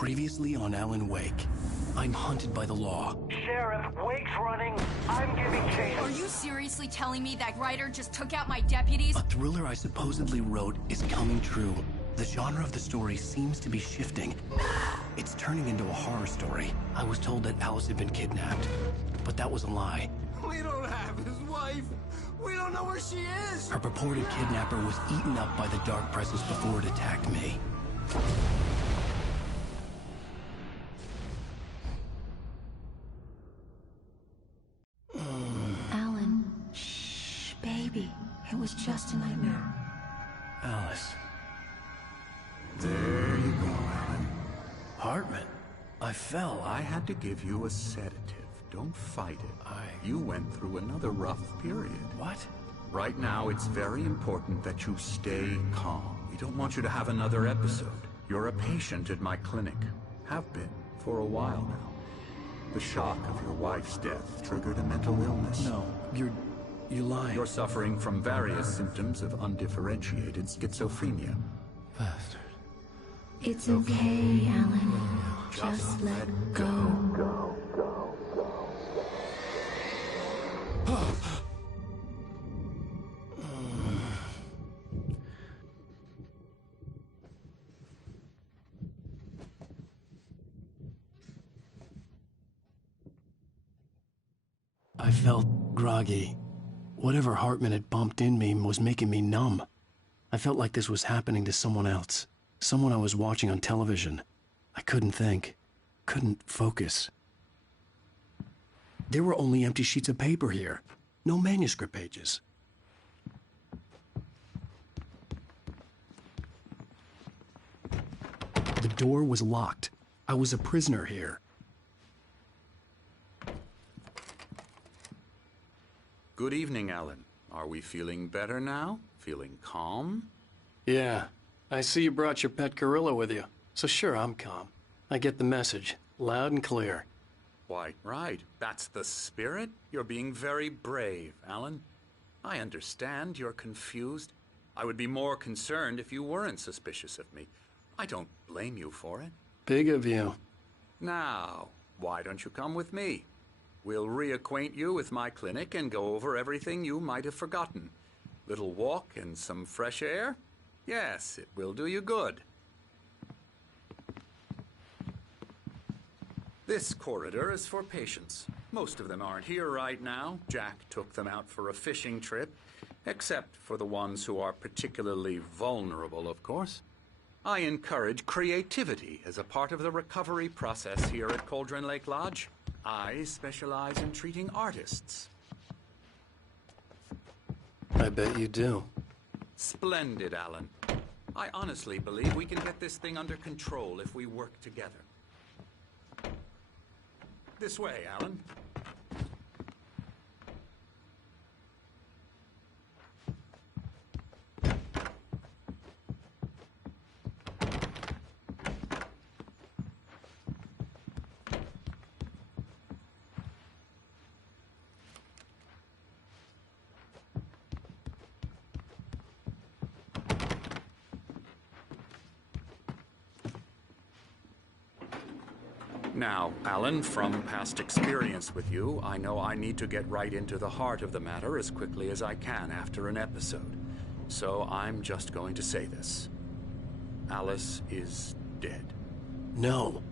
Previously on Alan Wake. I'm hunted by the law. Sheriff, Wake's running. I'm giving chase. Are you seriously telling me that writer just took out my deputies? A thriller I supposedly wrote is coming true. The genre of the story seems to be shifting. It's turning into a horror story. I was told that Alice had been kidnapped, but that was a lie. We don't have his wife. We don't know where she is. Her purported kidnapper was eaten up by the dark presence before it attacked me. Alan, shh, baby. It was just a nightmare. Alice. There you go, Alan. Hartman. I fell. I had to give you a sedative. Don't fight it. You went through another rough period. What? Right now, it's very important that you stay calm. We don't want you to have another episode. You're a patient at my clinic. Have been for a while now. The shock of your wife's death triggered a mental illness. No, you're lying. You're suffering from various symptoms of undifferentiated schizophrenia. Bastard. It's okay, Alan. Just let go. I felt groggy. Whatever Hartman had bumped in me was making me numb. I felt like this was happening to someone else. Someone I was watching on television. I couldn't think. Couldn't focus. There were only empty sheets of paper here. No manuscript pages. The door was locked. I was a prisoner here. Good evening, Alan. Are we feeling better now? Feeling calm? Yeah. I see you brought your pet gorilla with you. So sure, I'm calm. I get the message. Loud and clear. Why, right. That's the spirit. You're being very brave, Alan. I understand you're confused. I would be more concerned if you weren't suspicious of me. I don't blame you for it. Big of you. Now, why don't you come with me? We'll reacquaint you with my clinic and go over everything you might have forgotten. Little walk and some fresh air? Yes, it will do you good. This corridor is for patients. Most of them aren't here right now. Jack took them out for a fishing trip, except for the ones who are particularly vulnerable, of course. I encourage creativity as a part of the recovery process here at Cauldron Lake Lodge. I specialize in treating artists. I bet you do. Splendid, Alan. I honestly believe we can get this thing under control if we work together. This way, Alan. Now, Alan, from past experience with you, I know I need to get right into the heart of the matter as quickly as I can after an episode. So I'm just going to say this. Alice is dead. No.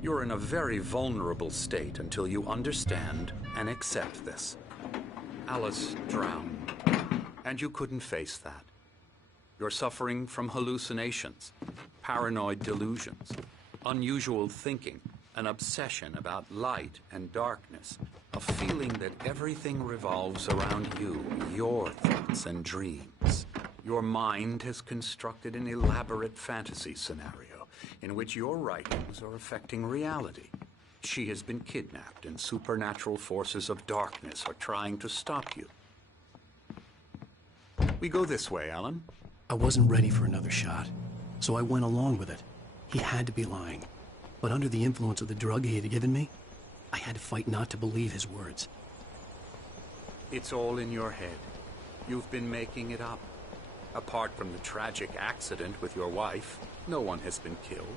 You're in a very vulnerable state until you understand and accept this. Alice drowned, and you couldn't face that. You're suffering from hallucinations, paranoid delusions, unusual thinking, an obsession about light and darkness, a feeling that everything revolves around you, your thoughts and dreams. Your mind has constructed an elaborate fantasy scenario in which your writings are affecting reality. She has been kidnapped and supernatural forces of darkness are trying to stop you. We go this way, Alan. I wasn't ready for another shot, so I went along with it. He had to be lying. But under the influence of the drug he had given me, I had to fight not to believe his words. It's all in your head. You've been making it up. Apart from the tragic accident with your wife, no one has been killed.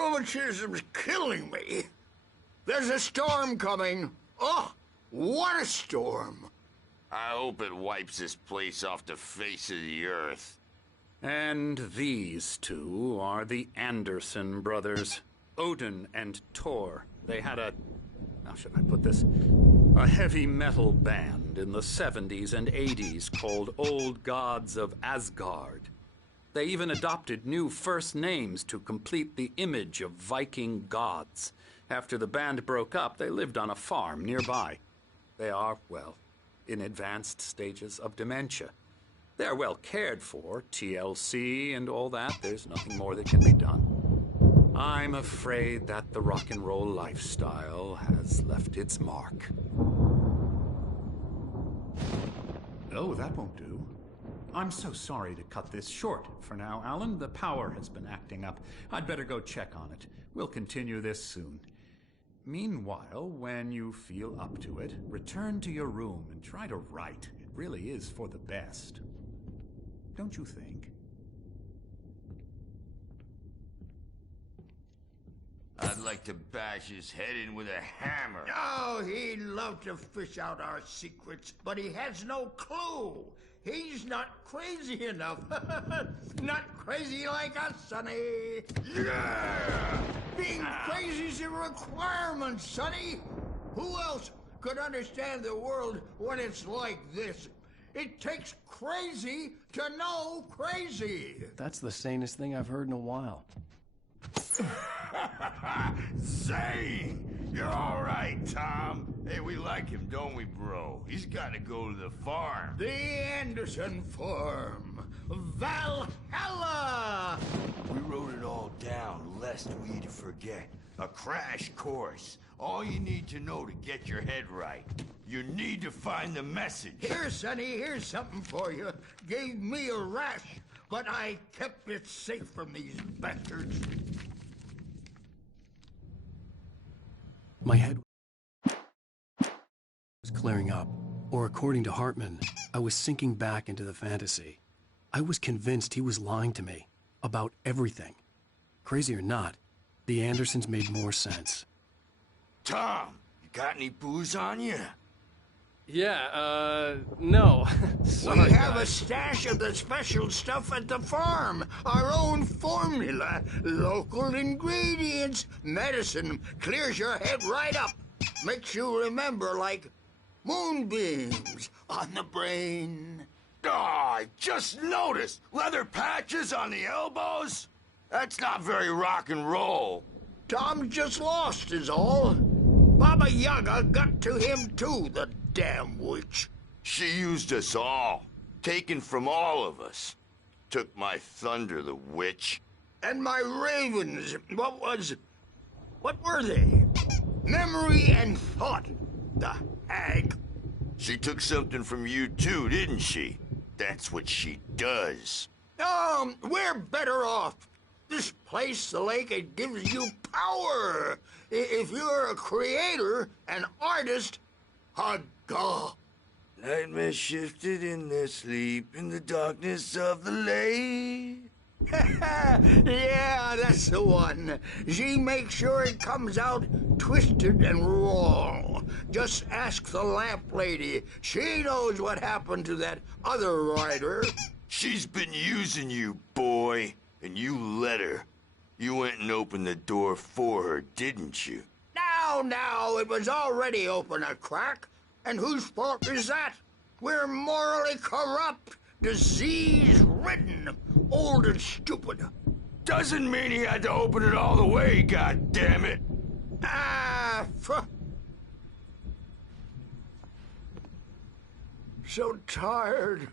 rheumatism's killing me. There's a storm coming. Oh, what a storm. I hope it wipes this place off the face of the earth. And these two are the Anderson brothers, Odin and Tor. They had how should I put this? A heavy metal band in the 70s and 80s called Old Gods of Asgard. They even adopted new first names to complete the image of Viking gods. After the band broke up, they lived on a farm nearby. They are, well, in advanced stages of dementia. They're well cared for, TLC and all that. There's nothing more that can be done. I'm afraid that the rock and roll lifestyle has left its mark. Oh, that won't do. I'm so sorry to cut this short for now, Alan. The power has been acting up. I'd better go check on it. We'll continue this soon. Meanwhile, when you feel up to it, return to your room and try to write. It really is for the best. Don't you think? I'd like to bash his head in with a hammer. Oh, he'd love to fish out our secrets, but he has no clue. He's not crazy enough. Not crazy like us, Sonny. Yeah! Being crazy's a requirement, Sonny. Who else could understand the world when it's like this? It takes crazy to know crazy. That's the sanest thing I've heard in a while. Zane! You're all right, Tom. Hey, we like him, don't we, bro? He's got to go to the farm. The Anderson farm. Valhalla! We wrote it all down, lest we forget. A crash course. All you need to know to get your head right. You need to find the message. Here, Sonny, here's something for you. Gave me a rash, but I kept it safe from these bastards. My head was clearing up, or according to Hartman, I was sinking back into the fantasy. I was convinced he was lying to me about everything. Crazy or not, the Andersons made more sense. Tom, you got any booze on you? Yeah, no. Sorry, We have guys. a stash of the special stuff at the farm. Our own formula. Local ingredients. Medicine. Clears your head right up. Makes you remember like moonbeams on the brain. Oh, I just noticed. Leather patches on the elbows? That's not very rock and roll. Tom just lost is all. Baba Yaga got to him too, the damn witch. She used us all. Taken from all of us. Took my thunder, the witch. And my ravens, what were they? Memory and thought, the hag. She took something from you too, didn't she? That's what she does. We're better off. This place, the lake, it gives you power. If you're a creator, an artist, a god. Nightmares shifted in their sleep in the darkness of the lake. Yeah, that's the one. She makes sure it comes out twisted and wrong. Just ask the lamp lady. She knows what happened to that other writer. She's been using you, boy, and you let her. You went and opened the door for her, didn't you? Now, it was already open a crack. And whose fault is that? We're morally corrupt, disease-ridden, old and stupid. Doesn't mean he had to open it all the way, goddammit. So tired.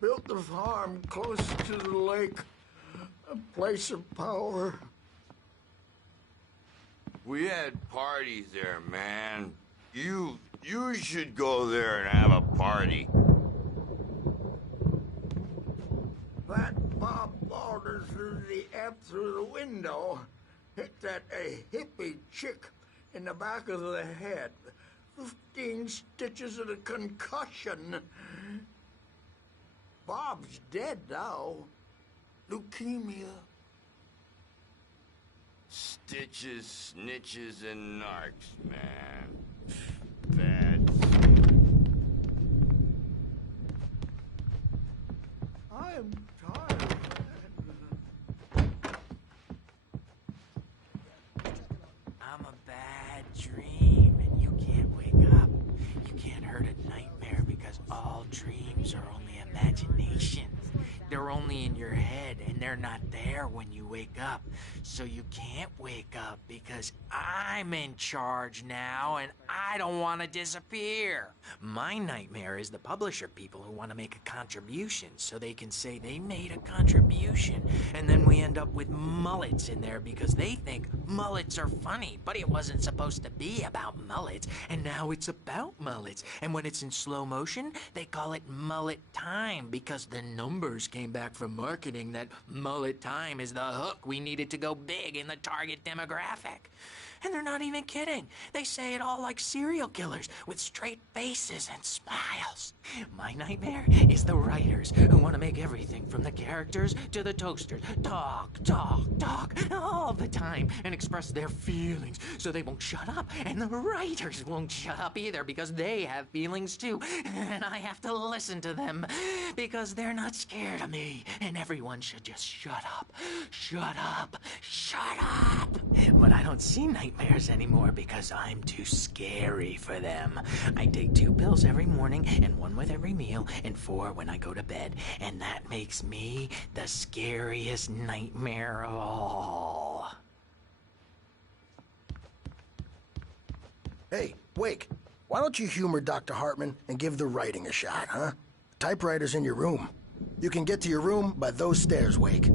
Built the farm close to the lake. A place of power. We had parties there, man. You should go there and have a party. That Bob Balder threw the amp through the window. Hit that hippie chick in the back of the head. 15 stitches and a concussion. Bob's dead now. Leukemia. Stitches, snitches, and narcs, man. Bad. I am tired. I'm a bad dream, and you can't wake up. You can't hurt a nightmare because all dreams are only imagination. They're only in your head, and they're not there when you wake up. So you can't wake up because I'm in charge now, and I don't want to disappear. My nightmare is the publisher people who want to make a contribution so they can say they made a contribution, and then we end up with mullets in there because they think mullets are funny, but it wasn't supposed to be about mullets, and now it's about mullets. And when it's in slow motion, they call it mullet time because the numbers came back from marketing that mullet time is the hook we needed to go big in the target demographic. And they're not even kidding. They say it all like serial killers with straight faces and smiles. My nightmare is the writers who want to make everything from the characters to the toasters talk all the time and express their feelings so they won't shut up. And the writers won't shut up either because they have feelings too. And I have to listen to them because they're not scared of me. And everyone should just shut up. Shut up. Shut up. But I don't see nightmares anymore because I'm too scary for them. I take 2 pills every morning and 1 with every meal and 4 when I go to bed. And that makes me the scariest nightmare of all. Hey, Wake, why don't you humor Dr. Hartman and give the writing a shot, huh? The typewriter's in your room. You can get to your room by those stairs, Wake.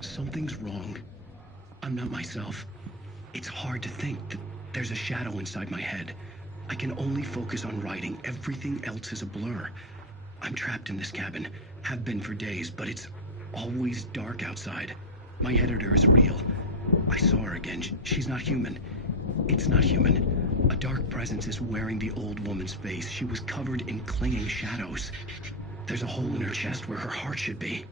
Something's wrong. I'm not myself. It's hard to think that there's a shadow inside my head. I can only focus on writing. Everything else is a blur. I'm trapped in this cabin. Have been for days, but it's always dark outside. My editor is real. I saw her again. She's not human. It's not human. A dark presence is wearing the old woman's face. She was covered in clinging shadows. There's a hole in her chest where her heart should be.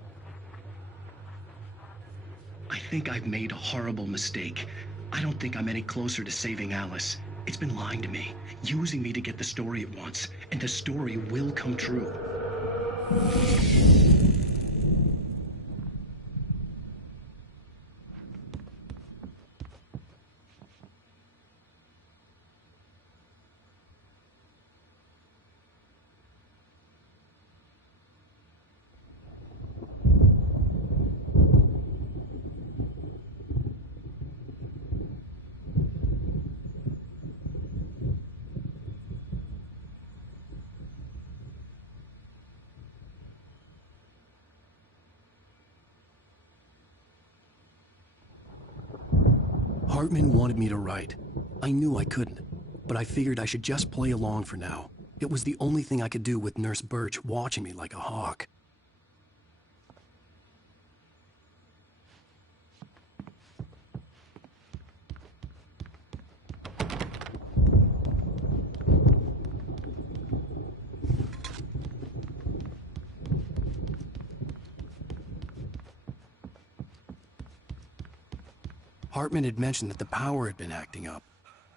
I think I've made a horrible mistake. I don't think I'm any closer to saving Alice. It's been lying to me, using me to get the story it wants, and the story will come true. Hartman wanted me to write. I knew I couldn't, but I figured I should just play along for now. It was the only thing I could do with Nurse Birch watching me like a hawk. Hartman had mentioned that the power had been acting up.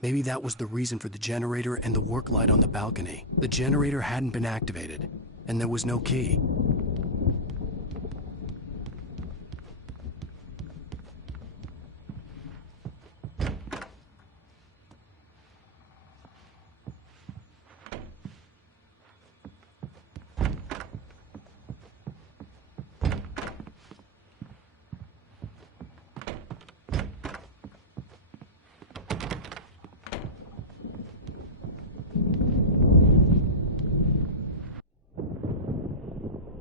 Maybe that was the reason for the generator and the work light on the balcony. The generator hadn't been activated, and there was no key.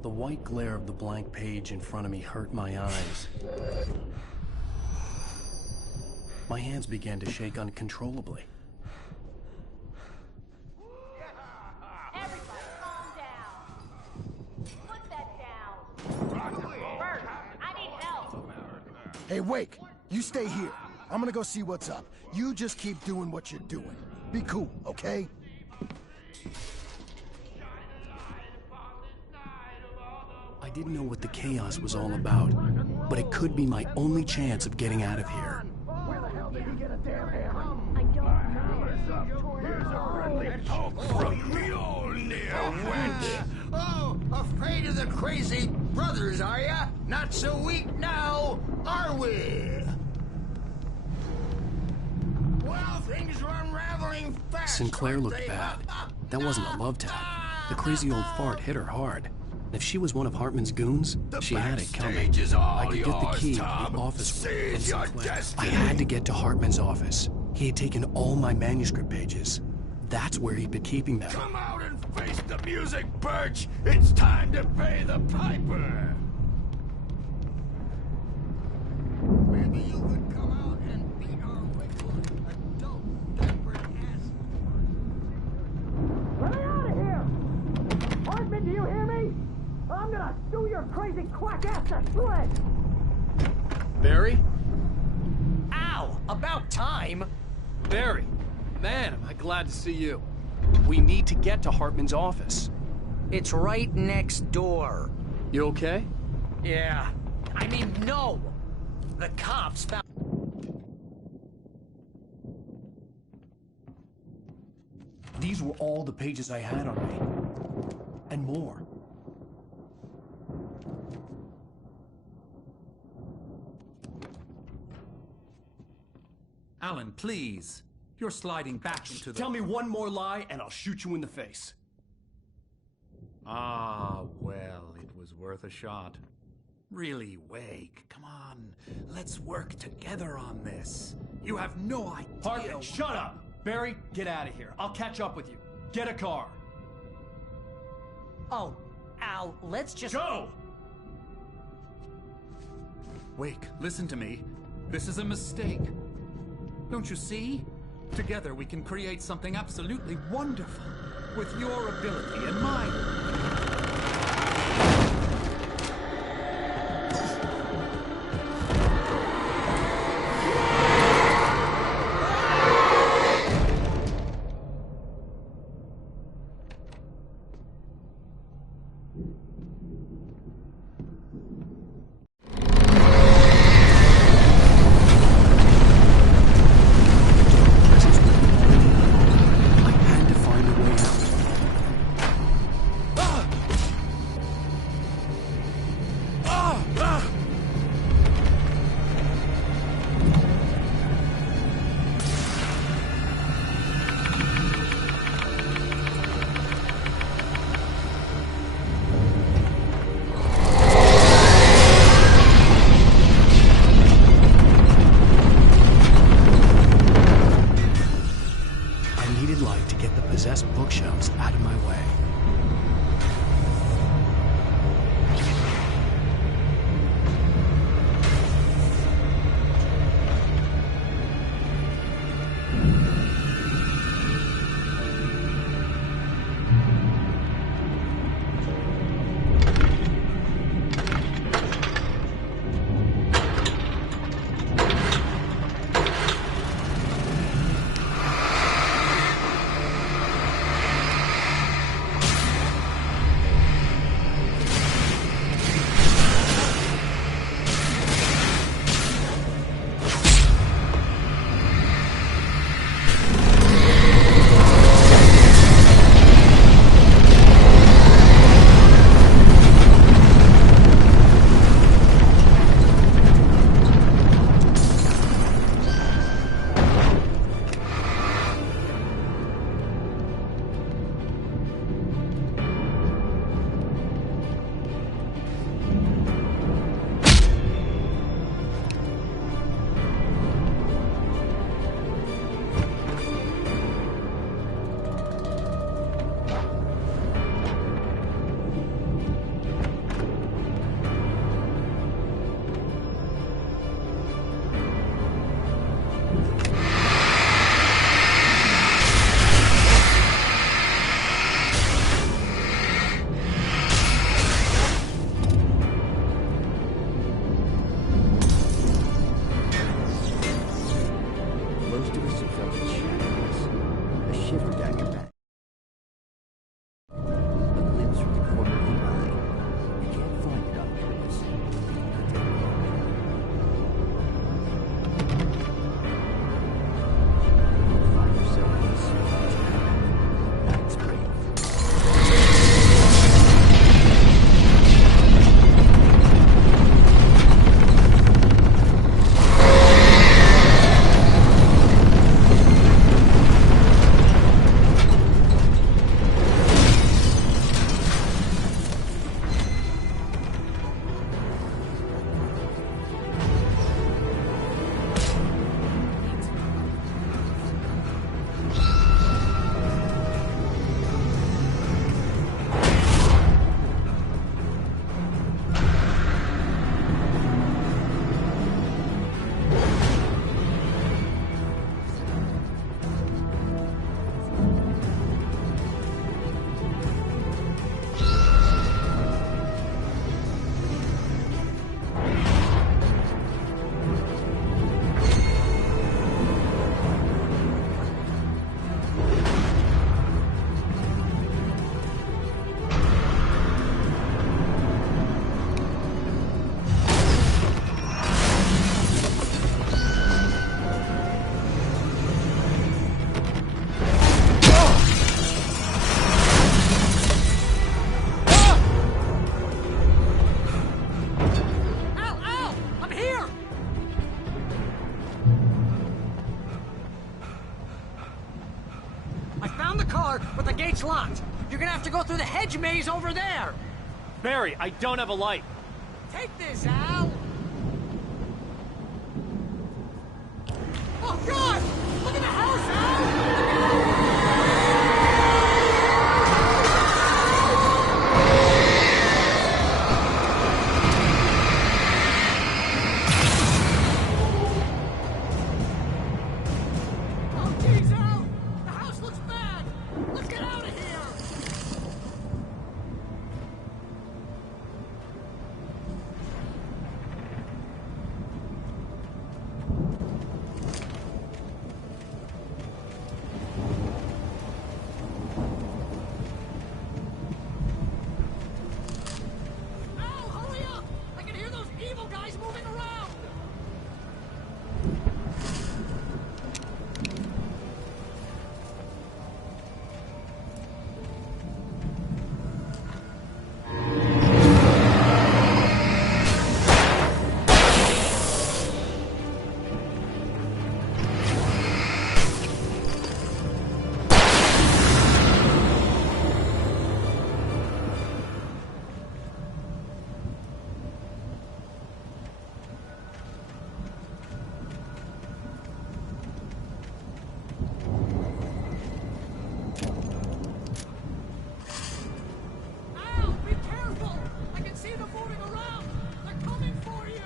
The white glare of the blank page in front of me hurt my eyes. My hands began to shake uncontrollably. Everybody calm down. Put that down. Bert, I need help. Hey, Wake, you stay here. I'm gonna go see what's up. You just keep doing what you're doing. Be cool, okay? didn't know what the chaos was all about, but it could be my only chance of getting out of here. Where the hell did he get a damn hammer? I don't know. Here's a friendly poke from Mjolnir, wench! Oh, afraid of the crazy brothers, are ya? Not so weak now, are we? Well, things are unraveling fast. Sinclair aren't looked they? bad. That wasn't a love tap. The crazy old fart hit her hard. And if she was one of Hartman's goons, she had it coming. backstage is all I could get the yours, key to Tom. the office room from Seize your Sinclair. I destiny. had to get to Hartman's office. He had taken all my manuscript pages. That's where he'd been keeping them. Come out and face the music, Birch! It's time to pay the piper! Maybe you could come out and beat our wicked adult diapered ass. Let me out of here! Hartman, do you hear me? I'm gonna sue your crazy quack ass to shreds! Barry? Ow! About time! Barry! Man, am I glad to see you. We need to get to Hartman's office. It's right next door. You okay? Yeah. I mean, no! The cops found... These were all the pages I had on me. And more. Alan, please. You're sliding back into the... Tell me one more lie and I'll shoot you in the face. Ah, well, it was worth a shot. Really, Wake, come on. Let's work together on this. You have no idea... Hartman, shut up! Barry, get out of here. I'll catch up with you. Get a car. Oh, Al, let's just... Go! Wake, listen to me. This is a mistake. Don't you see? Together we can create something absolutely wonderful. With your ability and mine. I had to find a way out. hedge maze over there! Barry, I don't have a light. Take this, Al! Oh, God! Look at the house, Al! Oh, geez, Al! The house looks bad! Let's get out of here! Al, hurry up! I can hear those evil guys moving around! Al, be careful! I can see them moving around! They're coming for you!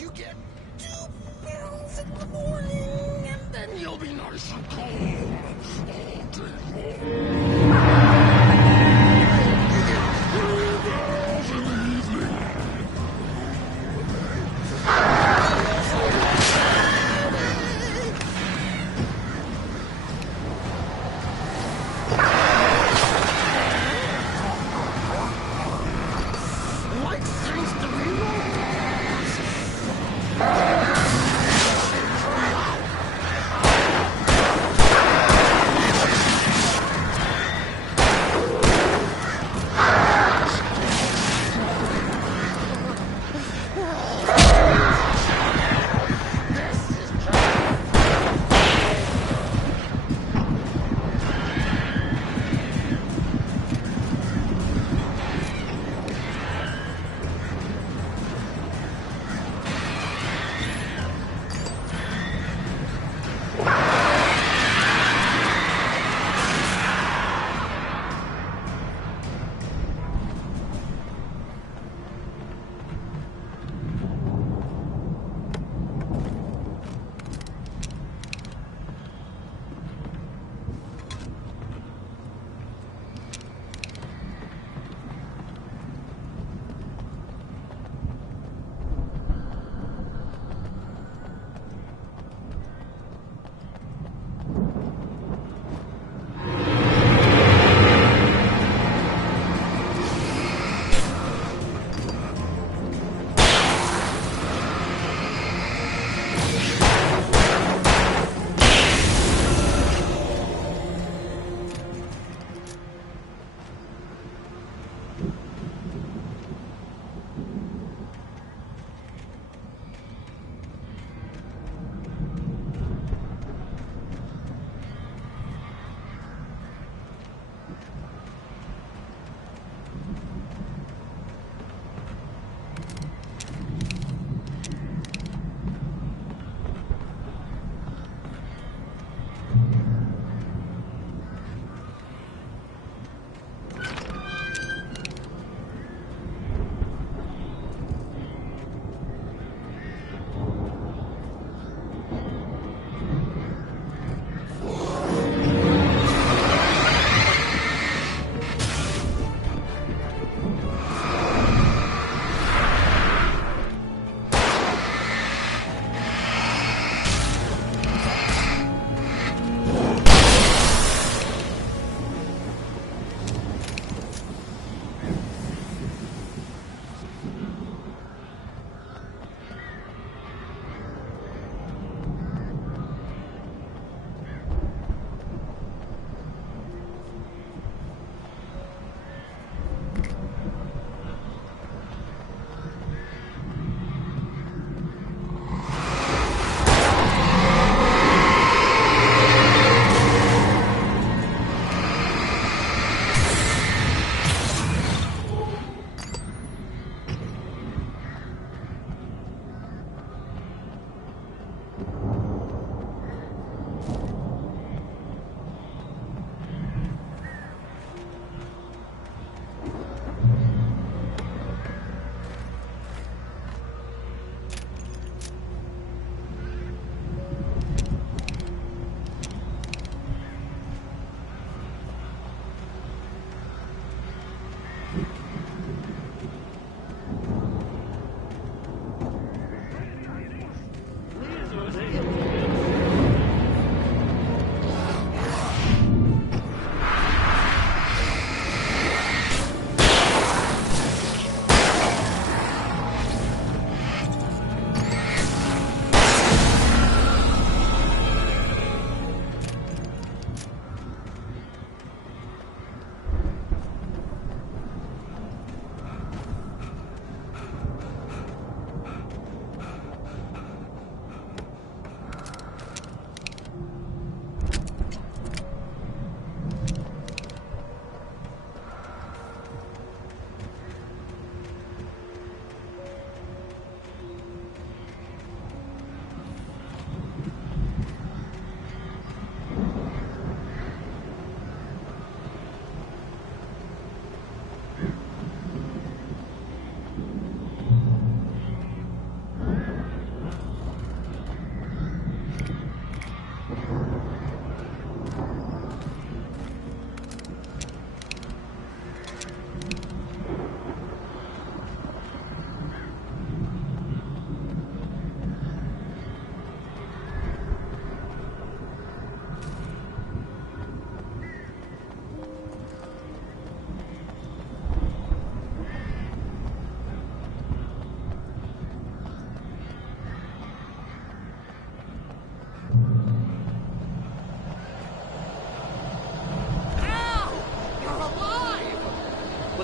You get 2 pills in the morning, and then you'll be nice and calm all day long. You get 3 pills in the evening. Like things to be lost.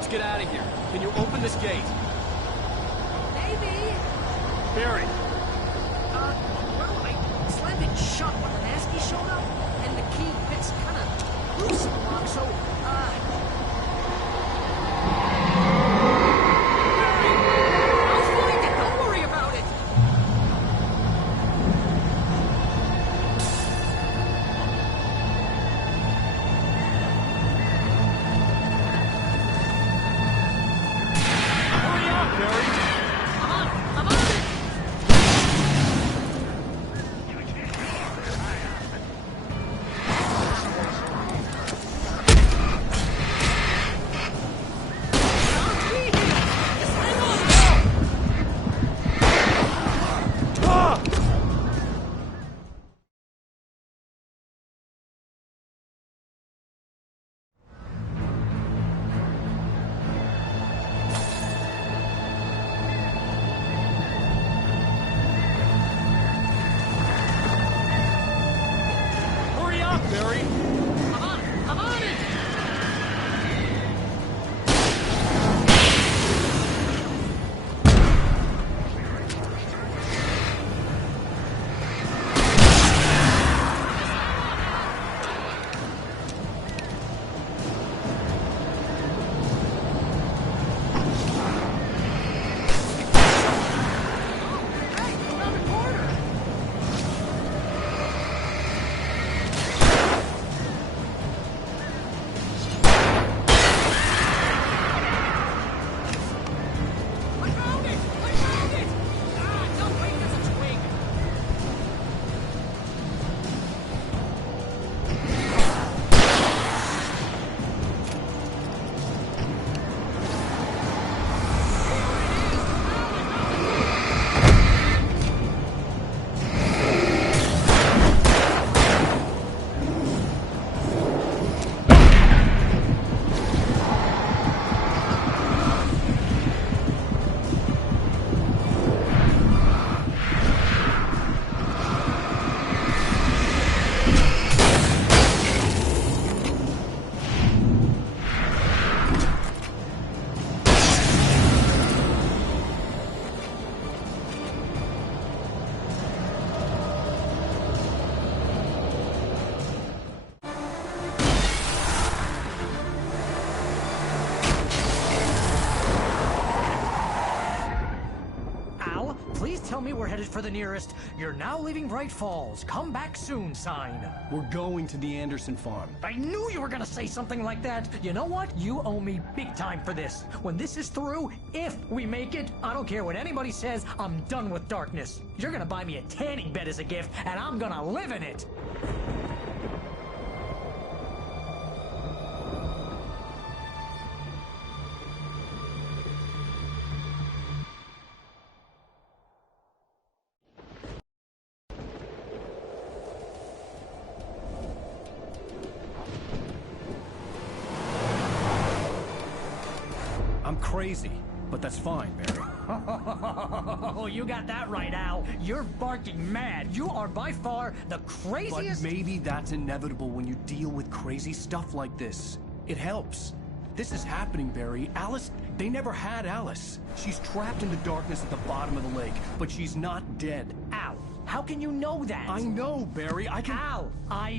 Let's get out of here. Can you open this gate? Maybe. Barry. Well, I slammed it shut when the Nasty showed up, and the key fits kind of loose in the lock, so, Barry! I'll find it! Don't worry about it! Hurry up, Barry! I'm on it! Hurry up, Barry! I'm on it! Please tell me we're headed for the nearest "You're now leaving Bright Falls. Come back soon" sign. We're going to the Anderson farm. I knew you were gonna say something like that. You know what? You owe me big time for this. When this is through, if we make it, I don't care what anybody says, I'm done with darkness. You're gonna buy me a tanning bed as a gift, and I'm gonna live in it. I'm crazy, but that's fine, Barry. Oh, you got that right, Al. You're barking mad. You are by far the craziest... But maybe that's inevitable when you deal with crazy stuff like this. It helps. This is happening, Barry. Alice, they never had Alice. She's trapped in the darkness at the bottom of the lake, but she's not dead. Al, how can you know that? I know, Barry. I can... Al,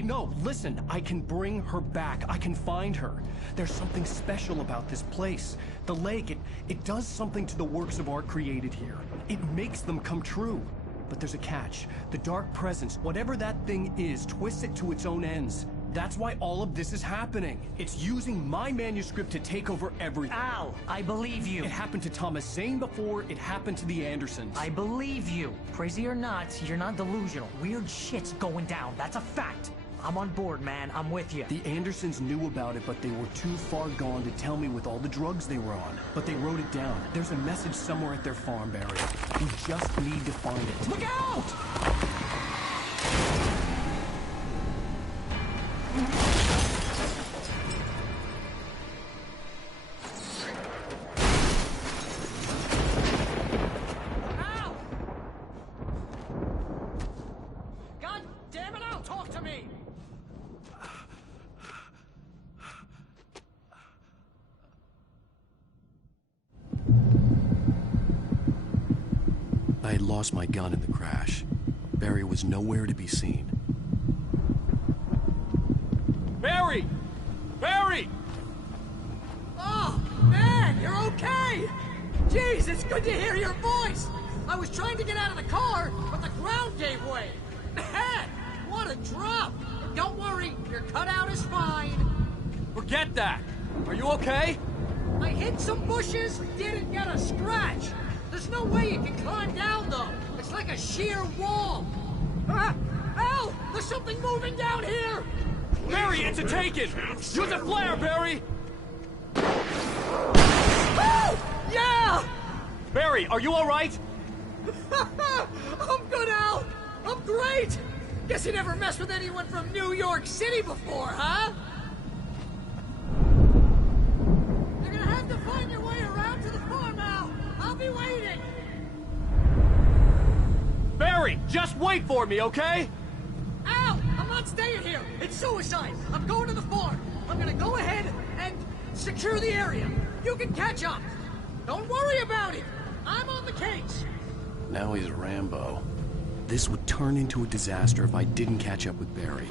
No, listen. I can bring her back. I can find her. There's something special about this place. The lake, it does something to the works of art created here. It makes them come true. But there's a catch. The dark presence, whatever that thing is, twists it to its own ends. That's why all of this is happening. It's using my manuscript to take over everything. Al, I believe you. It happened to Thomas Zane before, it happened to the Andersons. I believe you. Crazy or not, you're not delusional. Weird shit's going down. That's a fact. I'm on board, man. I'm with you. The Andersons knew about it, but they were too far gone to tell me with all the drugs they were on. But they wrote it down. There's a message somewhere at their farm, Barry. We just need to find it. Look out! Al! God damn it, Al! Talk to me! I had lost my gun in the crash. Barry was nowhere to be seen. Barry! Barry! Oh, man, you're okay! Jeez, it's good to hear your voice! I was trying to get out of the car, but the ground gave way. Man, what a drop! Don't worry, your cutout is fine. Forget that! Are you okay? I hit some bushes, didn't get a scratch. There's no way you can climb down, though. It's like a sheer wall. Ah! Al! There's something moving down here! Barry, it's a taken! Use a flare, Barry! Oh! Yeah! Barry, are you alright? I'm good, Al! I'm great! Guess you never messed with anyone from New York City before, huh? You're gonna have to find your way around to the farm, Al! I'll be waiting! Barry, just wait for me, okay? Al! I'm not staying here! It's suicide! I'm going to the farm! I'm gonna go ahead and secure the area! You can catch up! Don't worry about it! I'm on the case! Now he's Rambo. This would turn into a disaster if I didn't catch up with Barry.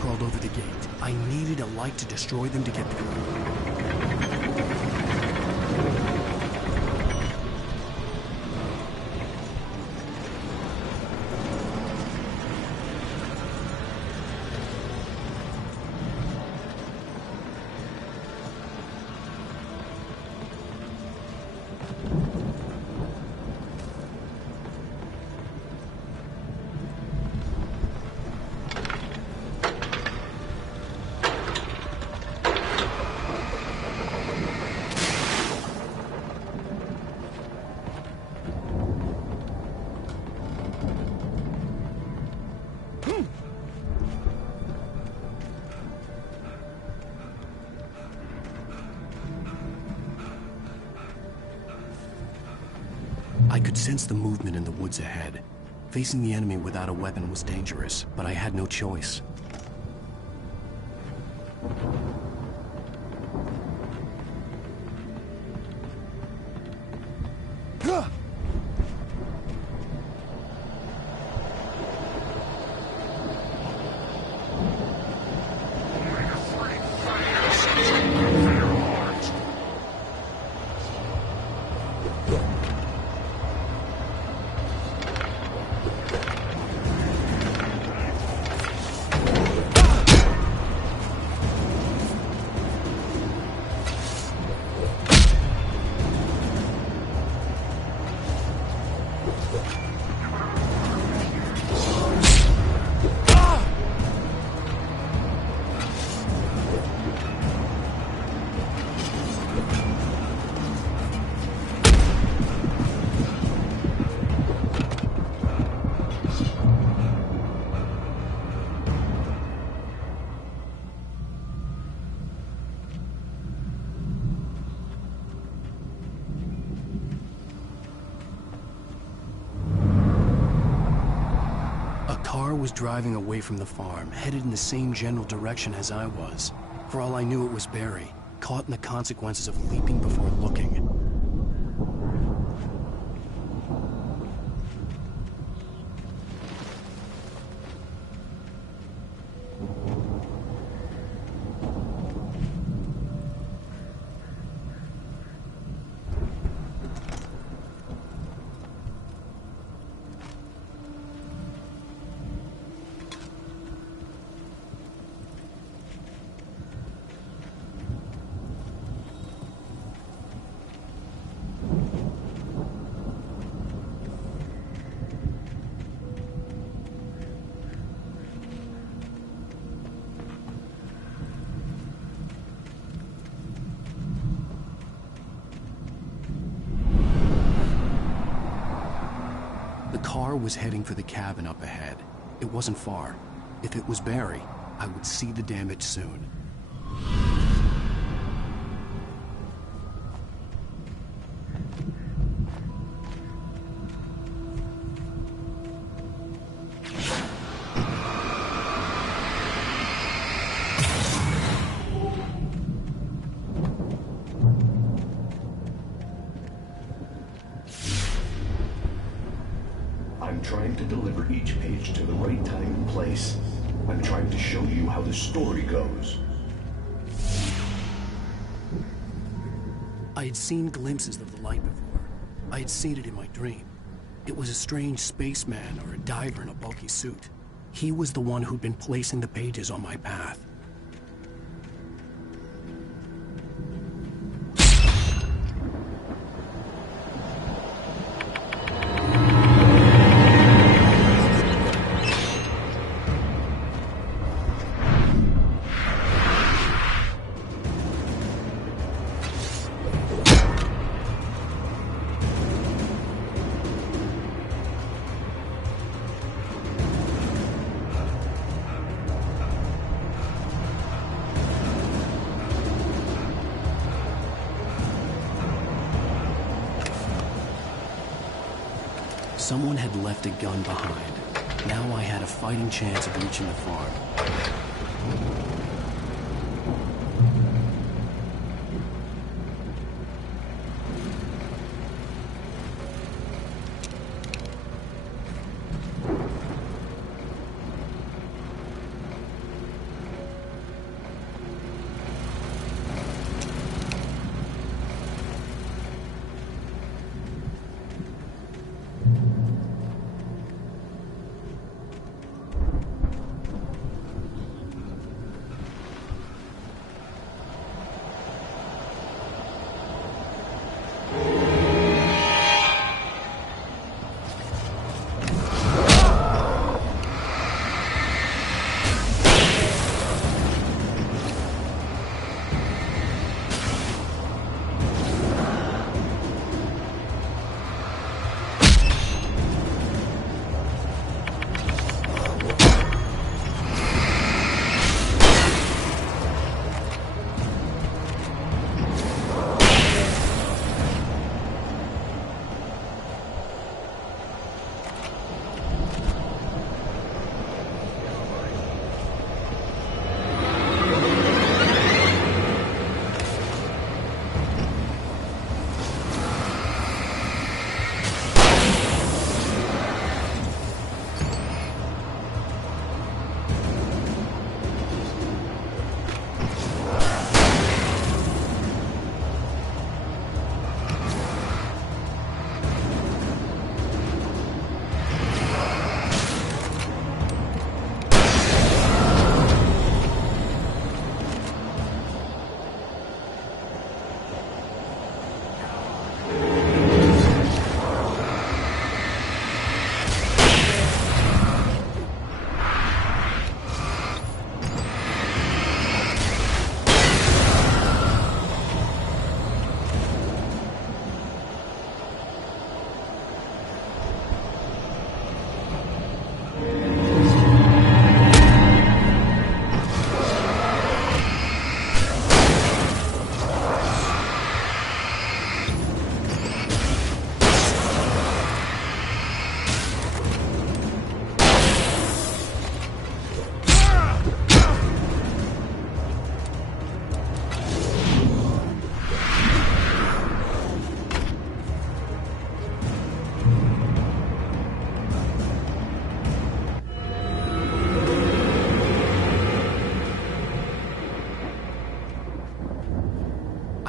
Crawled over the gate. I needed a light to destroy them to get through. I could sense the movement in the woods ahead. Facing the enemy without a weapon was dangerous, but I had no choice. Was driving away from the farm, headed in the same general direction as I was. For all I knew, it was Barry, caught in the consequences of leaping before looking. The car was heading for the cabin up ahead. It wasn't far. If it was Barry, I would see the damage soon. I'm trying to deliver each page to the right time and place. I'm trying to show you how the story goes. I had seen glimpses of the light before. I had seen it in my dream. It was a strange spaceman or a diver in a bulky suit. He was the one who'd been placing the pages on my path. Someone had left a gun behind. Now I had a fighting chance of reaching the farm.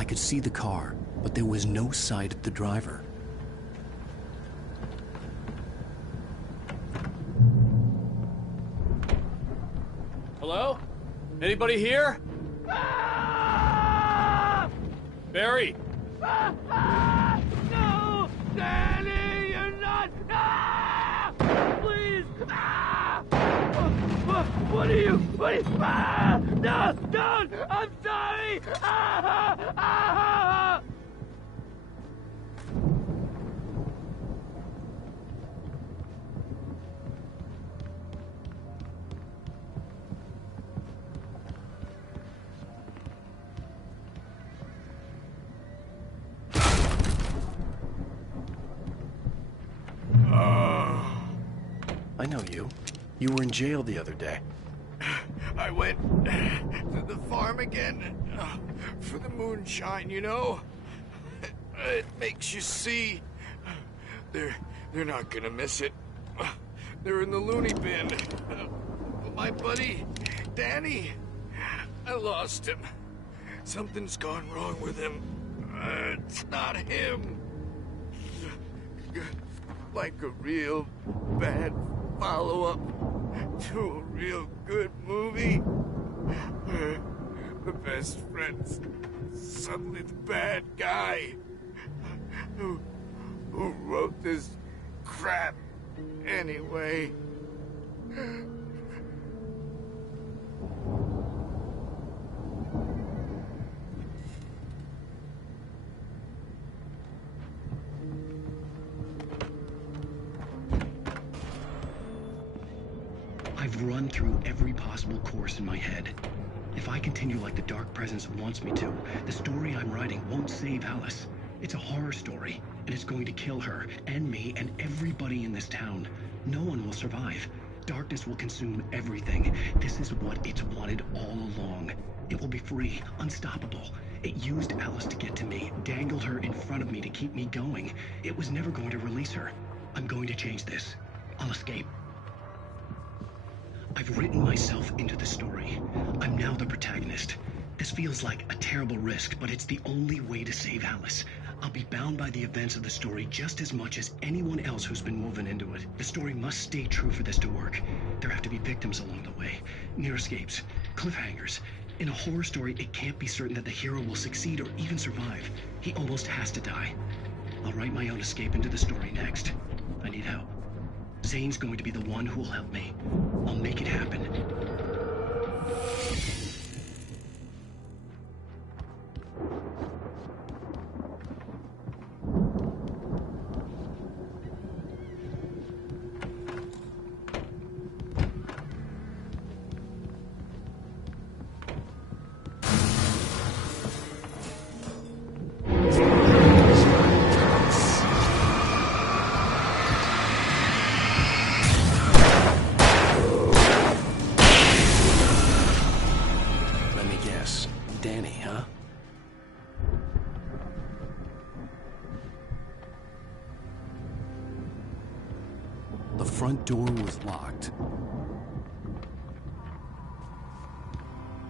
I could see the car, but there was no sight of the driver. Hello? Anybody here? Barry! No! Danny, you're not! Please! What are you? No! Don't! I'm sorry! I know you. You were in jail the other day. I went to the farm again for the moonshine, you know? It makes you see. They're not gonna miss it. They're in the loony bin. But my buddy, Danny, I lost him. Something's gone wrong with him. It's not him. Like a real bad follow-up to a real good movie where the best friend's suddenly the bad guy who wrote this crap anyway. I've run through every possible course in my head. If I continue like the Dark Presence wants me to, the story I'm writing won't save Alice. It's a horror story, and it's going to kill her, and me, and everybody in this town. No one will survive. Darkness will consume everything. This is what it's wanted all along. It will be free, unstoppable. It used Alice to get to me, dangled her in front of me to keep me going. It was never going to release her. I'm going to change this. I'll escape. I've written myself into the story. I'm now the protagonist. This feels like a terrible risk, but it's the only way to save Alice. I'll be bound by the events of the story just as much as anyone else who's been woven into it. The story must stay true for this to work. There have to be victims along the way, near escapes, cliffhangers. In a horror story, it can't be certain that the hero will succeed or even survive. He almost has to die. I'll write my own escape into the story next. I need help. Zane's going to be the one who will help me. I'll make it happen. The front door was locked.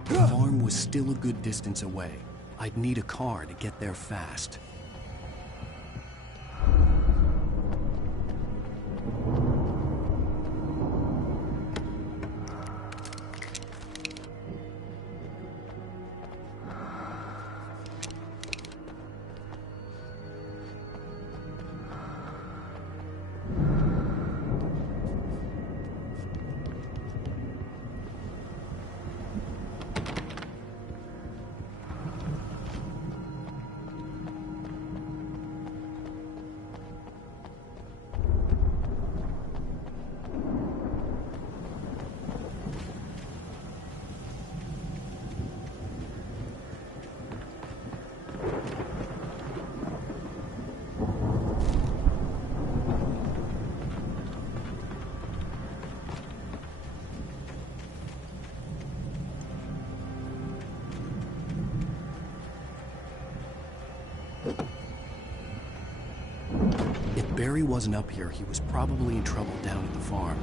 The farm was still a good distance away. I'd need a car to get there fast. If Barry wasn't up here, he was probably in trouble down at the farm.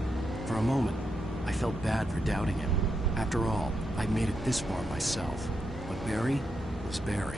For a moment, I felt bad for doubting him. After all, I'd made it this far myself. But Barry was Barry.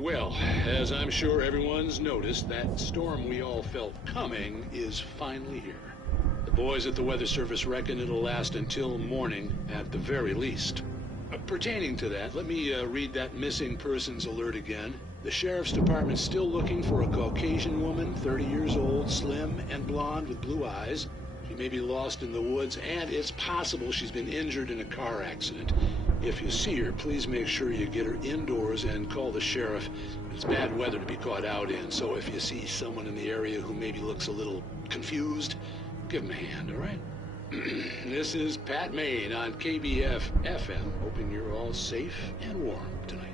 Well, as I'm sure everyone's noticed, that storm we all felt coming is finally here. The boys at the Weather Service reckon it'll last until morning at the very least. Pertaining to that, let me read that missing persons alert again. The Sheriff's Department's still looking for a Caucasian woman, 30 years old, slim and blonde with blue eyes. She may be lost in the woods, and it's possible she's been injured in a car accident. If you see her, please make sure you get her indoors and call the sheriff. It's bad weather to be caught out in, so if you see someone in the area who maybe looks a little confused, give him a hand, all right? This is Pat Maine on KBF FM, hoping you're all safe and warm tonight.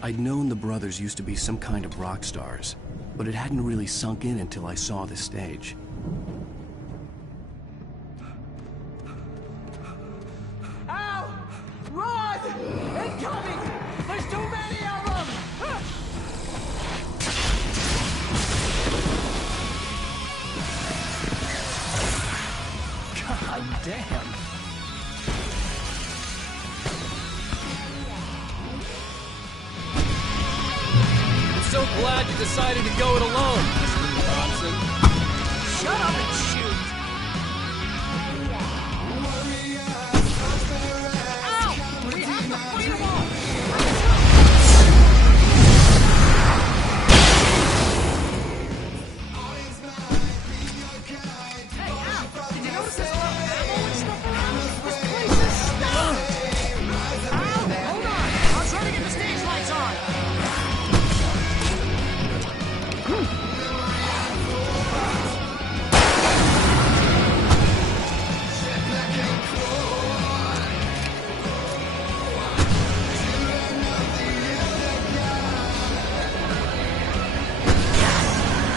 I'd known the brothers used to be some kind of rock stars, but it hadn't really sunk in until I saw the stage. Al! Run! Incoming! There's too many of them! God damn. I'm so glad you decided to go it alone, Mr. Watson. Shut up and shoot! Al! We have to fight them all! Hey, Al! Did you notice there's a lot of ammo and stuff around? This place is stuffed! Al! Hold on! I'll try to get the stage lights on!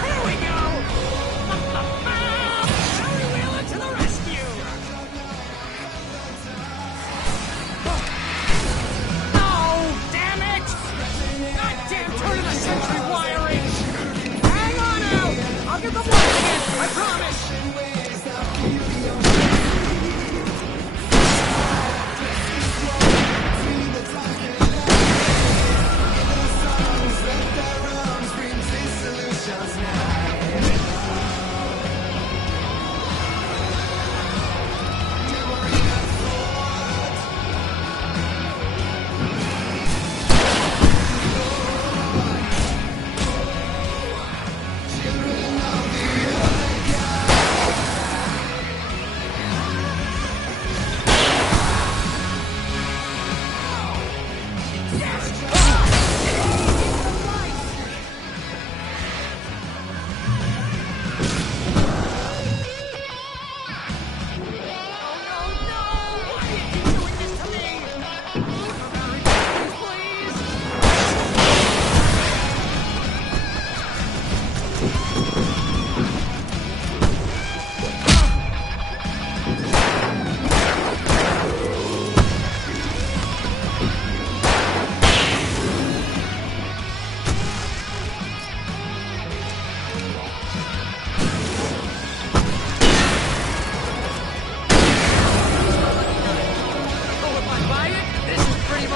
Here we go! Johnny Wheeler to the rescue! Oh, damn it! Goddamn turn-of-the-century wiring! Hang on out! I'll get the working again, I promise!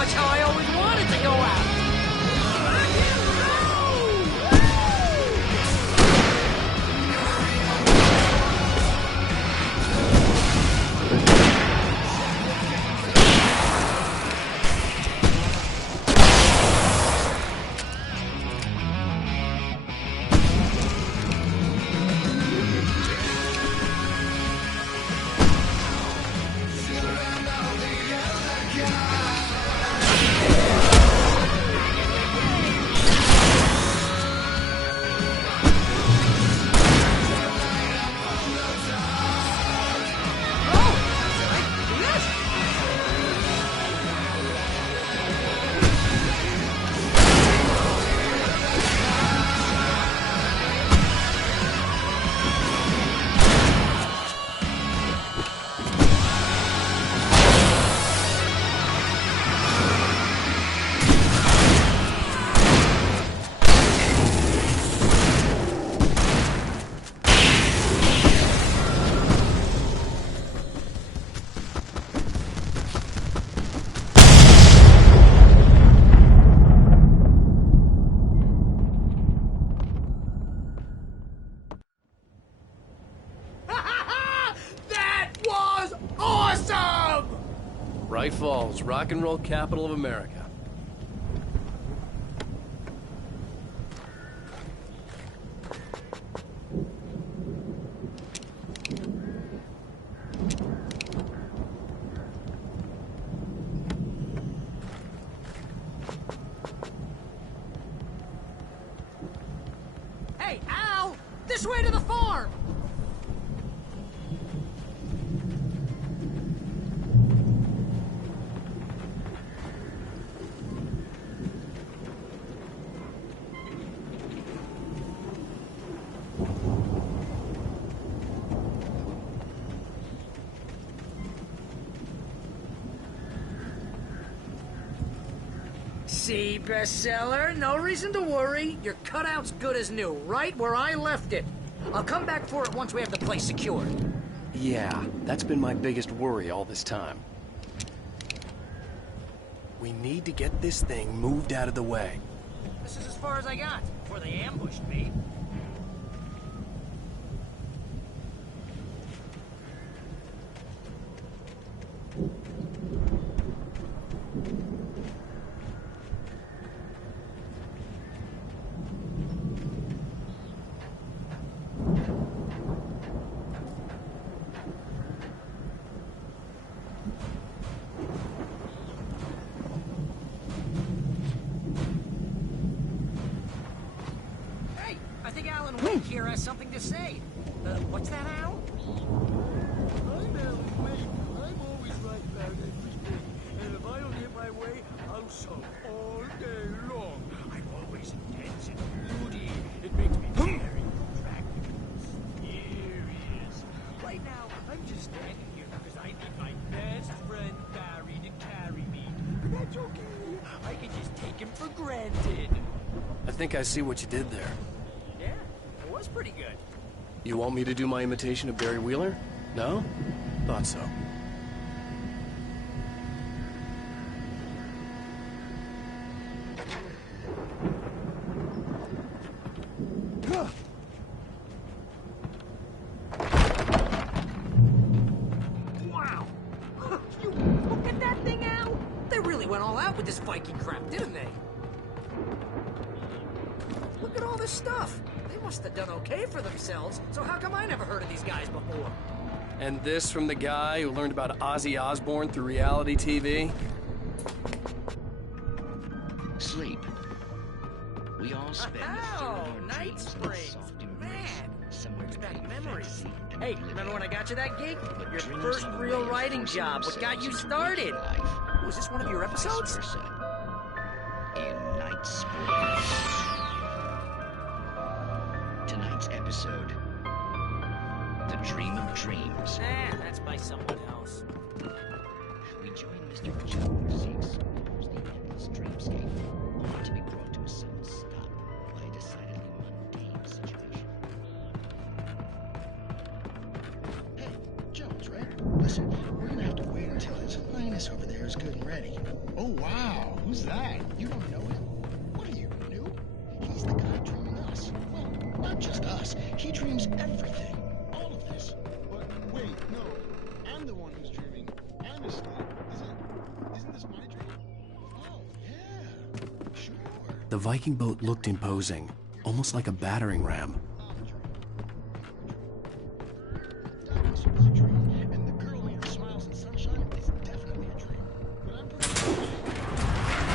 How I always wanted to go out! Rock and Bright Falls, rock and roll capital of America. Hey, Al! This way to the farm! see, bestseller. No reason to worry. Your cutout's good as new, right where I left it. I'll come back for it once we have the place secured. Yeah, that's been my biggest worry all this time. We need to get this thing moved out of the way. This is as far as I got before they ambushed me. Here has something to say. What's that, Al? I'm Alan Wake. I'm always right about everything. And if I don't get my way, I'll sulk all day long. I'm always intense and moody. It makes me very attractive and mysterious. Right now, I'm just standing here because I need my best friend Barry to carry me. But that's okay. I can just take him for granted. I think I see what you did there. Was pretty good. You want me to do my imitation of Barry Wheeler? No? Thought so. Wow! You look at that thing, Al! They really went all out with this Viking crap, didn't they? Look at all this stuff. They must have done okay for themselves, so how come I never heard of these guys before? And this from the guy who learned about Ozzy Osbourne through reality TV? Sleep. We all spend a third of our Night dreams in Springs. soft embrace, Man, somewhere brings between back memories. fantasy and Hey, oblivion. remember when I got you that gig? Your dreams first have a real way of writing forcing job. What got you themselves into started? waking life, Was this one of your or vice episodes? versa. In Night Springs. Tonight's episode: The Dream of Dreams. That's by someone else. We join Mr. Jones as he explores the endless dreamscape, only to be brought to a sudden stop by a decidedly mundane situation. Hey, Jones, right? Listen, we're gonna have to wait until His Highness over there is good and ready. Oh, wow. Who's that? You don't know him? What are you, new? He's the guy dreaming us. Well, not just us. He dreams everything. All of this. But wait, no. I'm the one who's dreaming. I'm asleep. Isn't this my dream? Oh, yeah. Sure. The Viking boat looked imposing, almost like a battering ram. Darkness was a dream, and the girl made of smiles and sunshine is definitely a dream. But I'm pretty sure.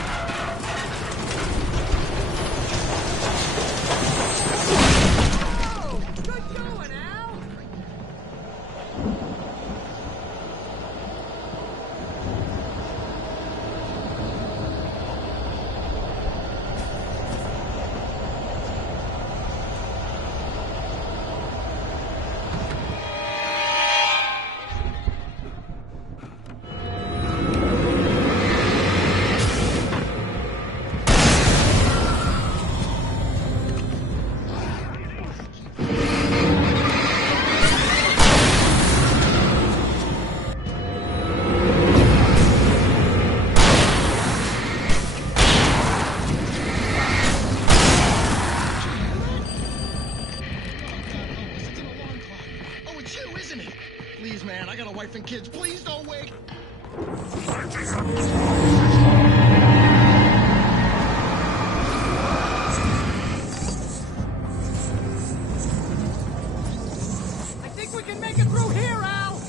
Oh, good going, Al! Oh, it's you, isn't it? Please, man, I got a wife and kids. Please don't wake. I think we can make it through here, Al!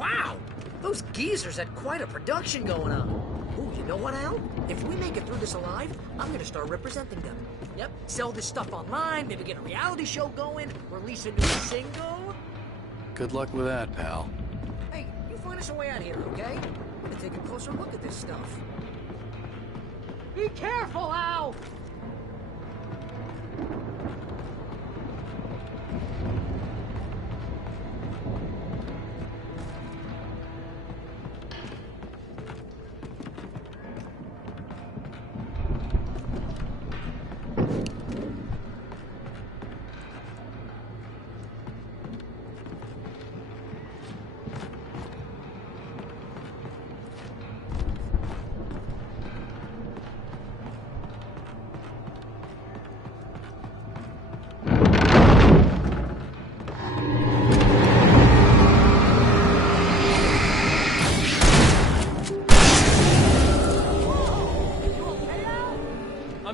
Wow! Those geezers had quite a production going on. Ooh, you know what, Al? If we make it through this alive, I'm gonna start representing them. Yep, sell this stuff online, maybe get a reality show going, release a new single. Good luck with that, pal. Hey, you find us a way out here, okay? I'm gonna take a closer look at this stuff. Be careful, Al!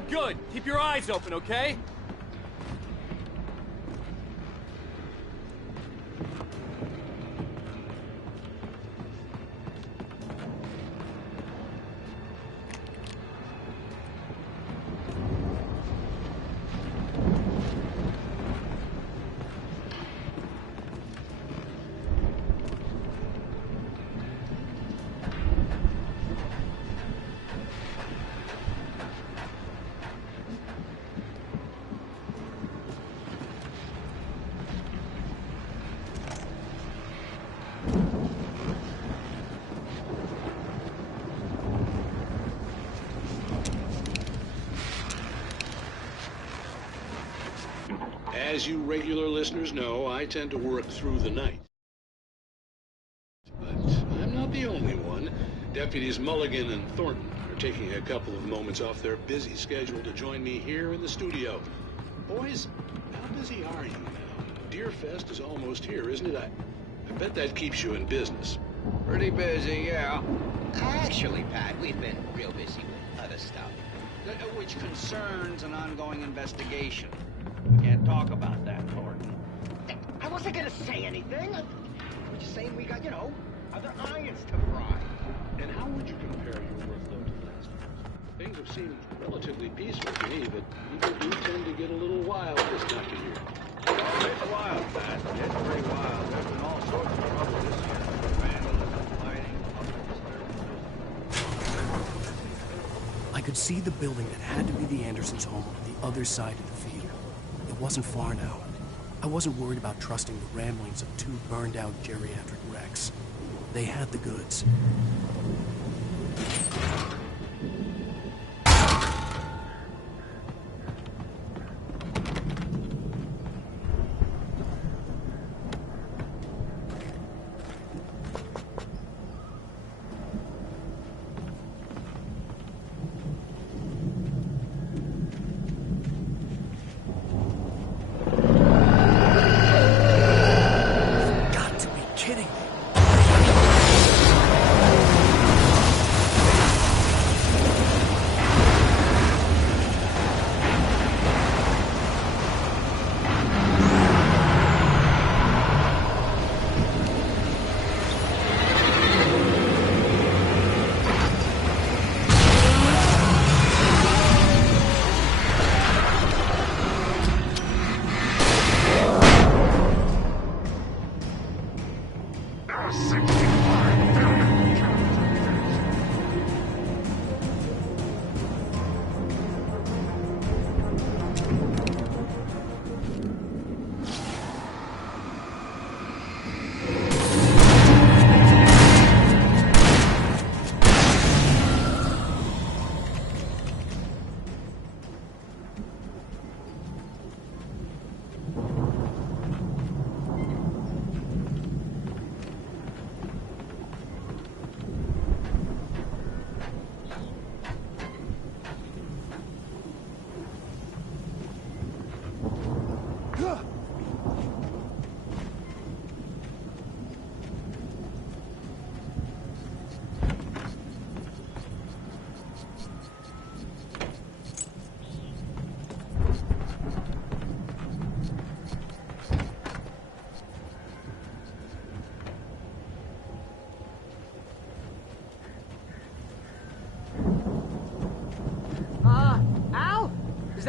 Good. Keep your eyes open, okay? As you regular listeners know, I tend to work through the night. But I'm not the only one. Deputies Mulligan and Thornton are taking a couple of moments off their busy schedule to join me here in the studio. Boys, how busy are you now? Deerfest is almost here, isn't it? I bet that keeps you in business. Pretty busy, yeah. Actually, Pat, we've been real busy with other stuff, which concerns an ongoing investigation. We can't talk about that, Thornton. I wasn't gonna say anything. We're just saying we got, other irons to fry. And how would you compare your workload to last month? Things have seemed relatively peaceful to me, but people do tend to get a little wild this time of year. Oh, it's wild, Pat. It's pretty wild. There's been all sorts of trouble this year. Vandalism, fighting, public disturbances. I could see the building that had to be the Andersons' home on the other side of the field. It wasn't far now. I wasn't worried about trusting the ramblings of two burned-out geriatric wrecks. They had the goods.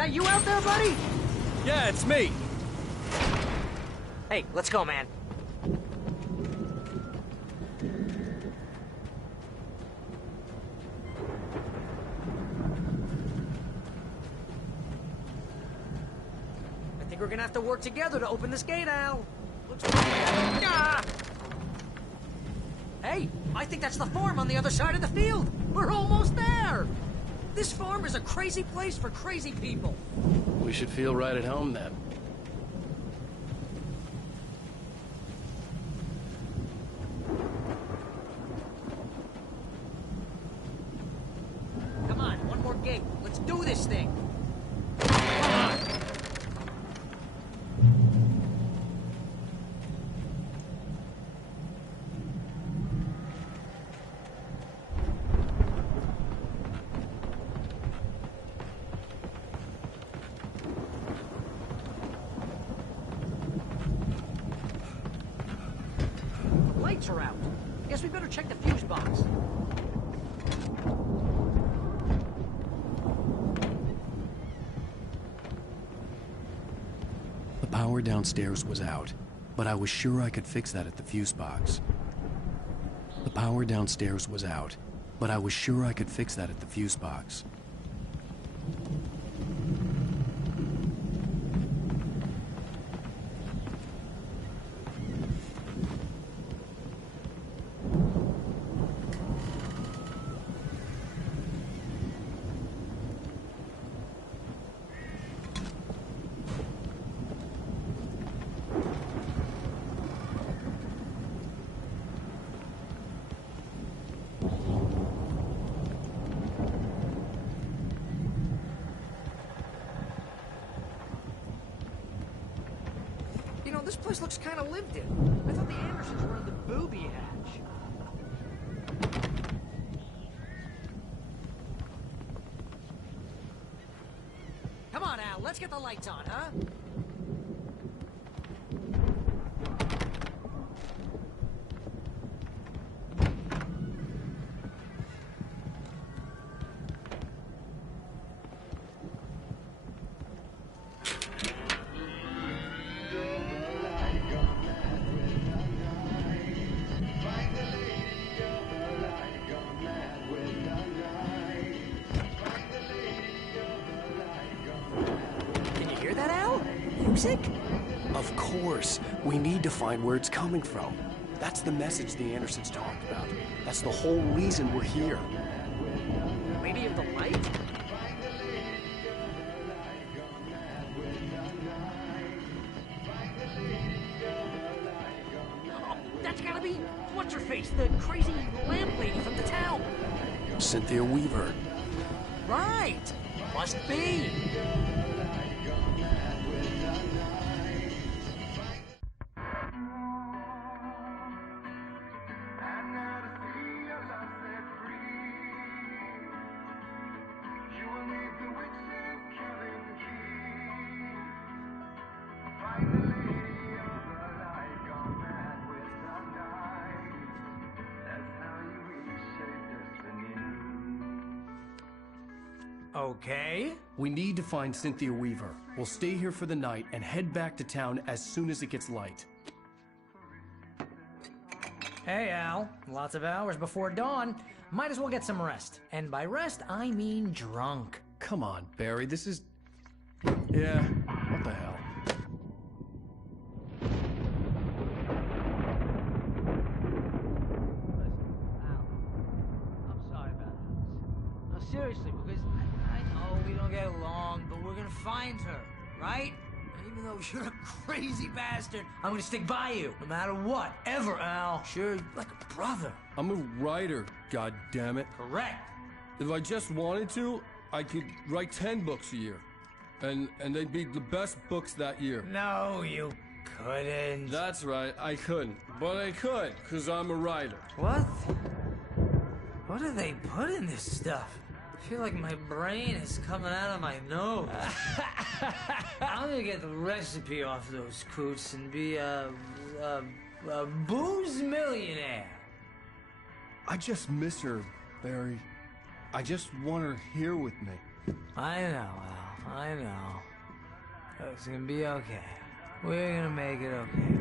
that you out there, buddy? Yeah, it's me. Hey, let's go, man. I think we're gonna have to work together to open this gate, Al. Looks like... Ah! Hey, I think that's the farm on the other side of the field. We're almost there. This farm is a crazy place for crazy people. We should feel right at home then. Come on, one more gate. Let's do this thing. The lights are out. Guess we better check the fuse box. The power downstairs was out, but I was sure I could fix that at the fuse box. The power downstairs was out, but I was sure I could fix that at the fuse box. You know, this place looks kind of lived in. I thought the Andersons were in the booby hatch. Come on, Al, let's get the lights on, huh? Can you hear that, Al? Music? Of course. We need to find where it's coming from. That's the message the Andersons talked about. That's the whole reason we're here. Lady of the Light? Oh, that's gotta be what's-her-face, the crazy lamp lady from the town. Cynthia Weaver. Right. Must be. Okay. We need to find Cynthia Weaver. We'll stay here for the night and head back to town as soon as it gets light. Hey, Al. Lots of hours before dawn. Might as well get some rest. And by rest, I mean drunk. Come on, Barry, this is... Yeah, what the hell? I'm sorry about this. No, seriously, because I know we don't get along, but we're gonna find her, right? And even though you're a crazy bastard, I'm gonna stick by you, no matter what, ever, Al. Sure, like a brother. I'm a writer, goddammit. Correct. If I just wanted to, I could write 10 books a year. And they'd be the best books that year. No, you couldn't. That's right, I couldn't. But I could, because I'm a writer. What? What do they put in this stuff? I feel like my brain is coming out of my nose. I'm gonna get the recipe off those coots and be a booze millionaire. I just miss her, Barry. I just want her here with me. I know, Al. I know. It's gonna be okay. We're gonna make it okay.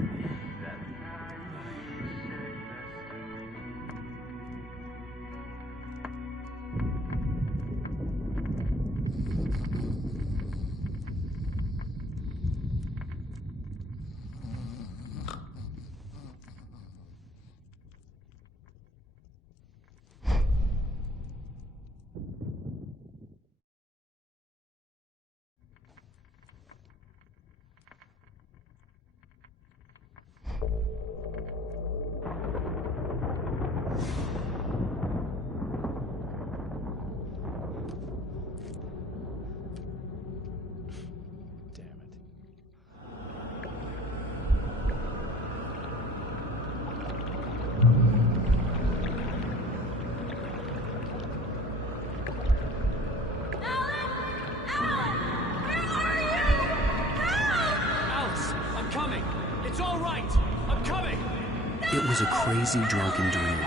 It was a crazy, drunken dream,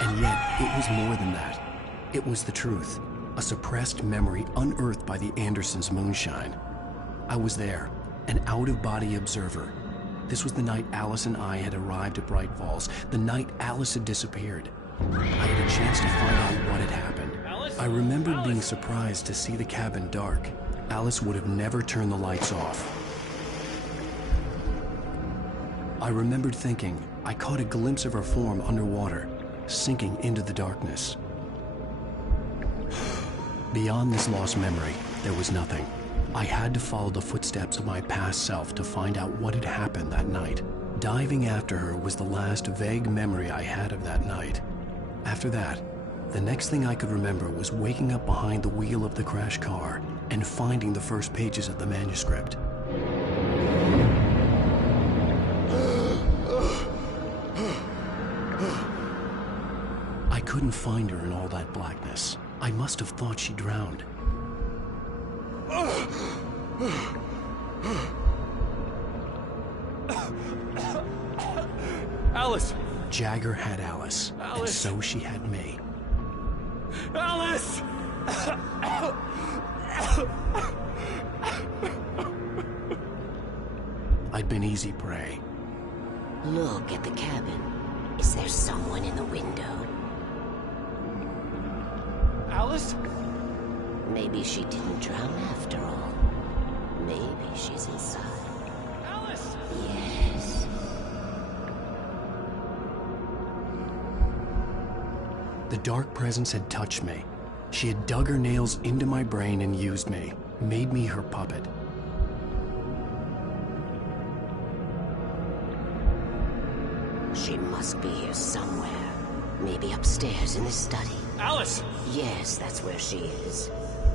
and yet it was more than that. It was the truth, a suppressed memory unearthed by the Andersons' moonshine. I was there, an out-of-body observer. This was the night Alice and I had arrived at Bright Falls, the night Alice had disappeared. I had a chance to find out what had happened. I remembered being surprised to see the cabin dark. Alice would have never turned the lights off. I remembered thinking I caught a glimpse of her form underwater, sinking into the darkness. Beyond this lost memory, there was nothing. I had to follow the footsteps of my past self to find out what had happened that night. Diving after her was the last vague memory I had of that night. After that, the next thing I could remember was waking up behind the wheel of the crashed car and finding the first pages of the manuscript. I couldn't find her in all that blackness. I must have thought she drowned. Alice! Jagger had Alice, and so she had me. Alice! I'd been easy prey. Look at the cabin. Is there someone in the window? Alice? Maybe she didn't drown after all. Maybe she's inside. Alice! Yes. The dark presence had touched me. She had dug her nails into my brain and used me, made me her puppet. She must be here somewhere. Maybe upstairs in the study. Alice! Yes, that's where she is.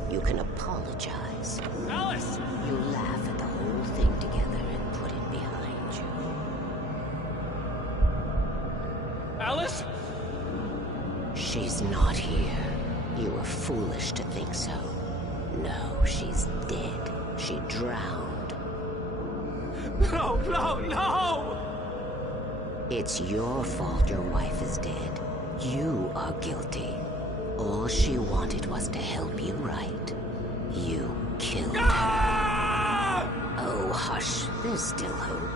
You can apologize. Alice! You laugh at the whole thing together and put it behind you. Alice? She's not here. You were foolish to think so. No, she's dead. She drowned. No, no, no! It's your fault your wife is dead. You are guilty. All she wanted was to help you right. You killed her. Oh, hush. There's still hope.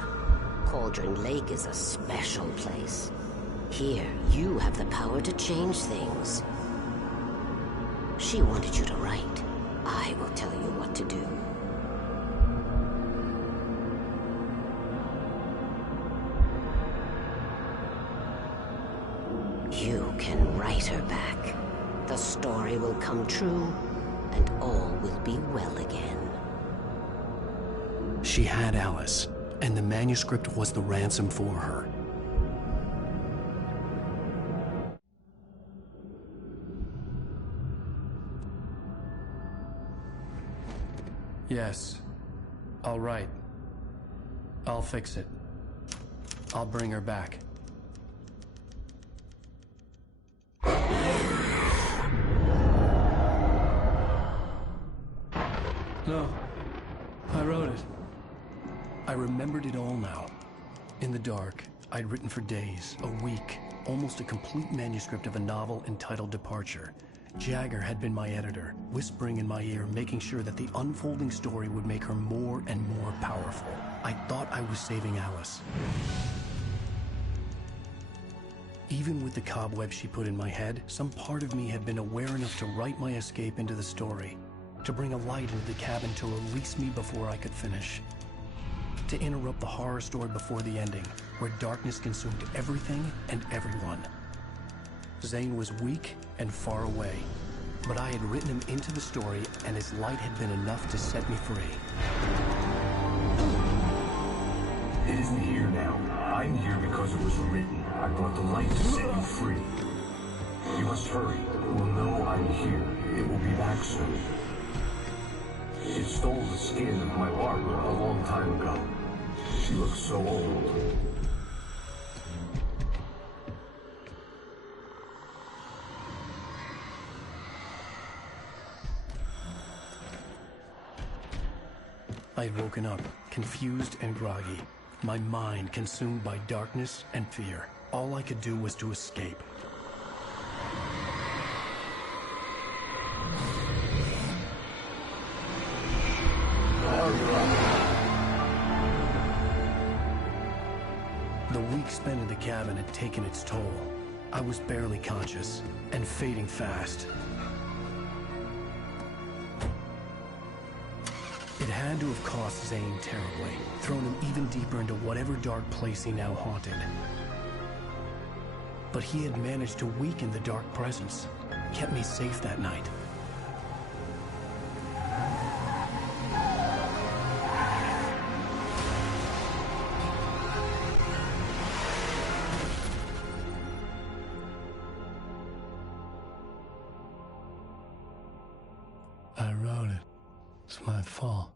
Cauldron Lake is a special place. Here, you have the power to change things. She wanted you to write. I will tell you what to do. You can write her back. The story will come true, and all will be well again. She had Alice, and the manuscript was the ransom for her. Yes. I'll write. I'll fix it. I'll bring her back. No. I wrote it. I remembered it all now. In the dark, I'd written for days, a week, almost a complete manuscript of a novel entitled Departure. Jagger had been my editor, whispering in my ear, making sure that the unfolding story would make her more and more powerful. I thought I was saving Alice. Even with the cobwebs she put in my head, some part of me had been aware enough to write my escape into the story, to bring a light into the cabin to release me before I could finish, to interrupt the horror story before the ending, where darkness consumed everything and everyone. Zane was weak and far away, but I had written him into the story, and his light had been enough to set me free. It isn't here now. I'm here because it was written. I brought the light to set you free. You must hurry. It will know I'm here. It will be back soon. It stole the skin of my partner a long time ago. She looks so old. I had woken up, confused and groggy, my mind consumed by darkness and fear. All I could do was to escape. The week spent in the cabin had taken its toll. I was barely conscious, and fading fast. It had to have cost Zane terribly, thrown him even deeper into whatever dark place he now haunted. But he had managed to weaken the dark presence, kept me safe that night. I wrote it. It's my fault.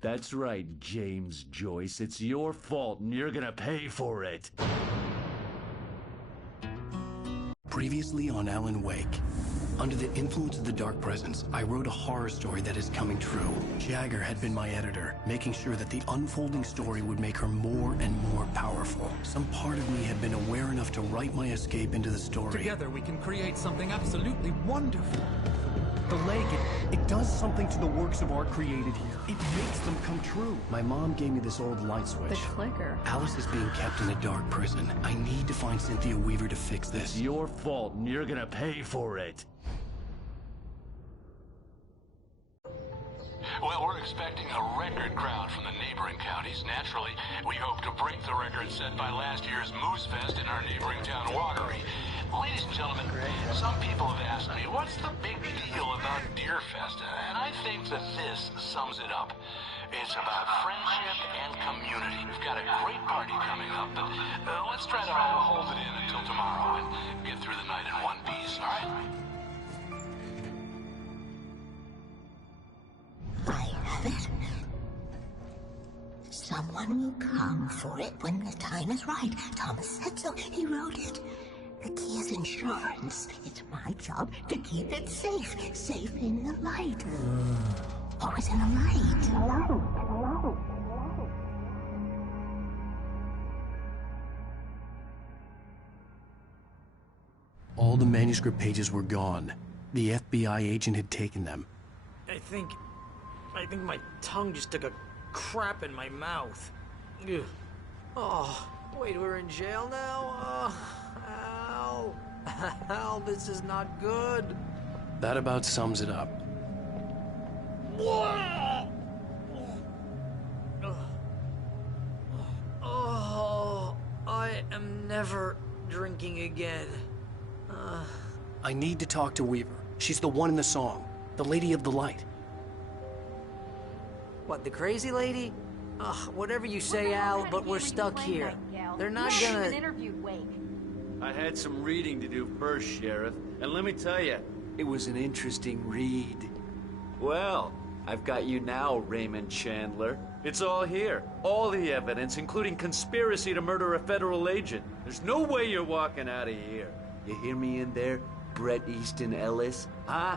That's right, James Joyce. It's your fault, and you're gonna pay for it. Previously on Alan Wake. Under the influence of the dark presence, I wrote a horror story that is coming true. Jagger had been my editor, making sure that the unfolding story would make her more and more powerful. Some part of me had been aware enough to write my escape into the story. Together we can create something absolutely wonderful. The lake, it does something to the works of art created here. It makes them come true. My mom gave me this old light switch. The clicker. Alice is being kept in a dark prison. I need to find Cynthia Weaver to fix this. It's your fault, and you're gonna pay for it. Well, we're expecting a record crowd from the neighboring counties. Naturally, we hope to break the record set by last year's Moose Fest in our neighboring town, Watery. Ladies and gentlemen, some people have asked me, what's the big deal about Deer Fest? And I think that this sums it up. It's about friendship and community. We've got a great party coming up, but let's try to hold it in until tomorrow and get through the night in one piece, all right? I have it. Someone will come for it when the time is right. Thomas said so. He wrote it. The key is insurance. It's my job to keep it safe. Safe in the light. Always in the light. All the manuscript pages were gone. The FBI agent had taken them. I think my tongue just took a crap in my mouth. Ugh. Oh, wait, we're in jail now? Al. Al, this is not good. That about sums it up. Oh, I am never drinking again. I need to talk to Weaver. She's the one in the song. The Lady of the Light. What, the crazy lady? Ugh, whatever you say, Al, but we're stuck here. They're not gonna... interviewed Wake. I had some reading to do first, Sheriff, and let me tell you, it was an interesting read. Well, I've got you now, Raymond Chandler. It's all here. All the evidence, including conspiracy to murder a federal agent. There's no way you're walking out of here. You hear me in there, Bret Easton Ellis? Huh?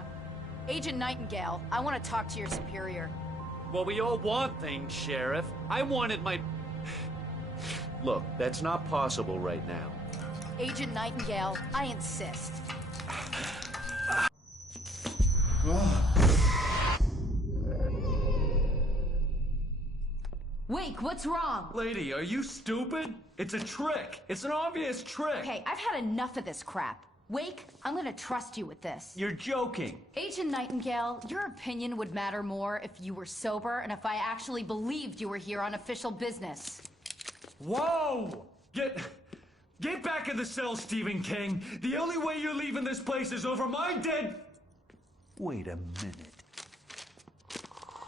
Agent Nightingale, I want to talk to your superior. Well, we all want things, Sheriff. I wanted my... Look, that's not possible right now. Agent Nightingale, I insist. Wake, what's wrong? Lady, are you stupid? It's a trick. It's an obvious trick. Okay, I've had enough of this crap. Wake, I'm gonna trust you with this. You're joking. Agent Nightingale, your opinion would matter more if you were sober and if I actually believed you were here on official business. Whoa! Get back in the cell, Stephen King. The only way you're leaving this place is over my dead... Wait a minute.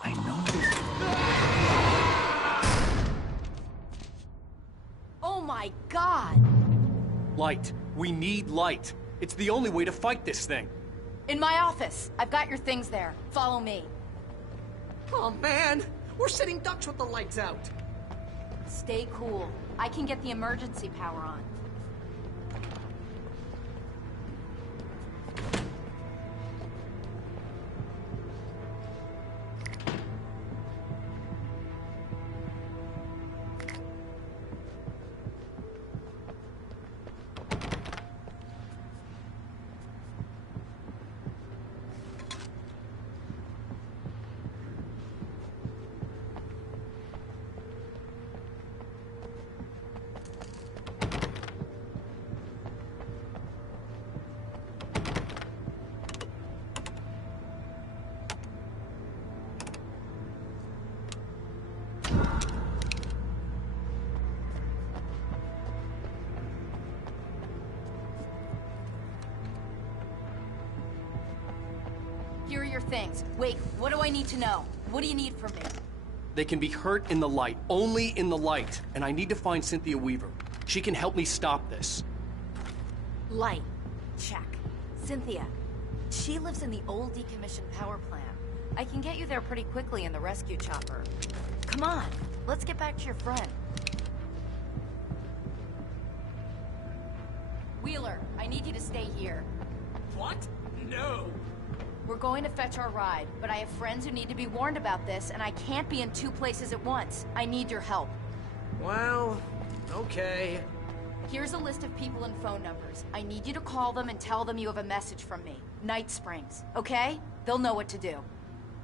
I know this... Oh my God! Light. We need light. It's the only way to fight this thing. In my office. I've got your things there. Follow me. Oh man, we're sitting ducks with the lights out. Stay cool. I can get the emergency power on. Here are your things. Wait, what do I need to know? What do you need from me? They can be hurt in the light, only in the light. And I need to find Cynthia Weaver. She can help me stop this. Light. Check. Cynthia. She lives in the old decommissioned power plant. I can get you there pretty quickly in the rescue chopper. Come on, let's get back to your friend. Wheeler, I need you to stay here. What? No. We're going to fetch our ride, but I have friends who need to be warned about this, and I can't be in two places at once. I need your help. Well, okay. Here's a list of people and phone numbers. I need you to call them and tell them you have a message from me. Night Springs, okay? They'll know what to do.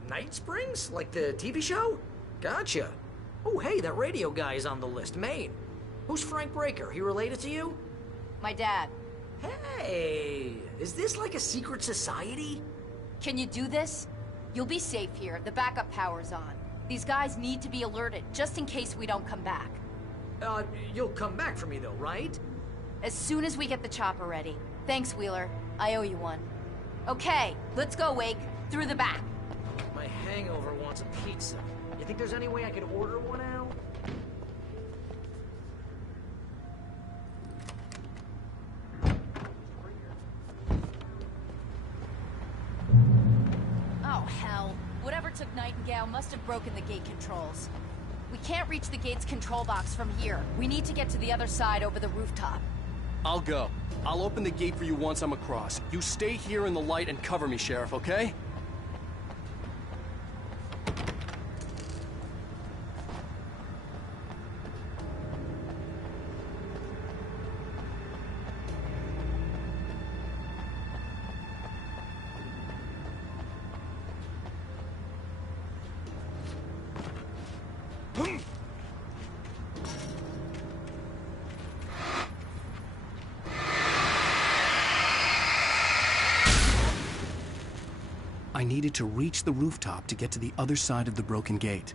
Night Springs? Like the TV show? Gotcha. Oh, hey, that radio guy is on the list, Maine. Who's Frank Breaker? He related to you? My dad. Hey, is this like a secret society? Can you do this? You'll be safe here. The backup power's on. These guys need to be alerted, just in case we don't come back. You'll come back for me though, right? As soon as we get the chopper ready. Thanks, Wheeler. I owe you one. Okay, let's go, Wake. Through the back. My hangover wants a pizza. You think there's any way I could order one out? Oh, hell. Whatever took Nightingale must have broken the gate controls. We can't reach the gate's control box from here. We need to get to the other side over the rooftop. I'll go. I'll open the gate for you once I'm across. You stay here in the light and cover me, Sheriff, okay? I needed to reach the rooftop to get to the other side of the broken gate.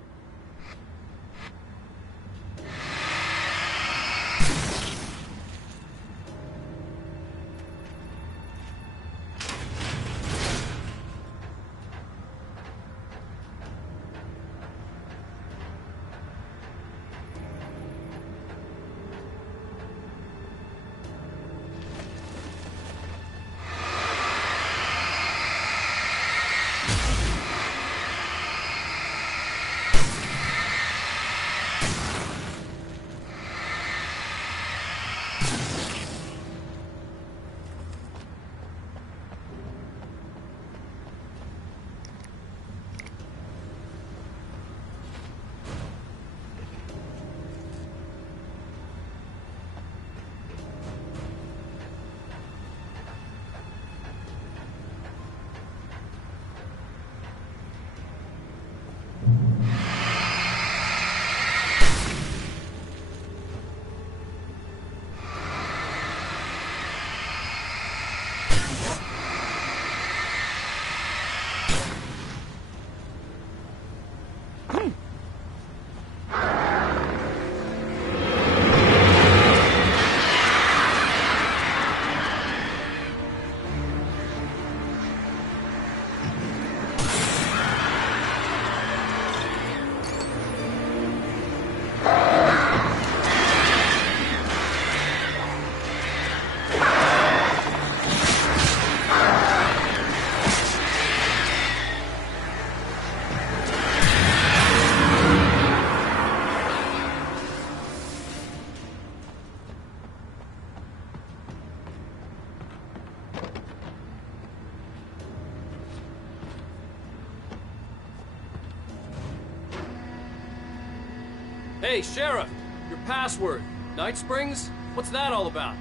Hey, Sheriff! Your password. Night Springs? What's that all about?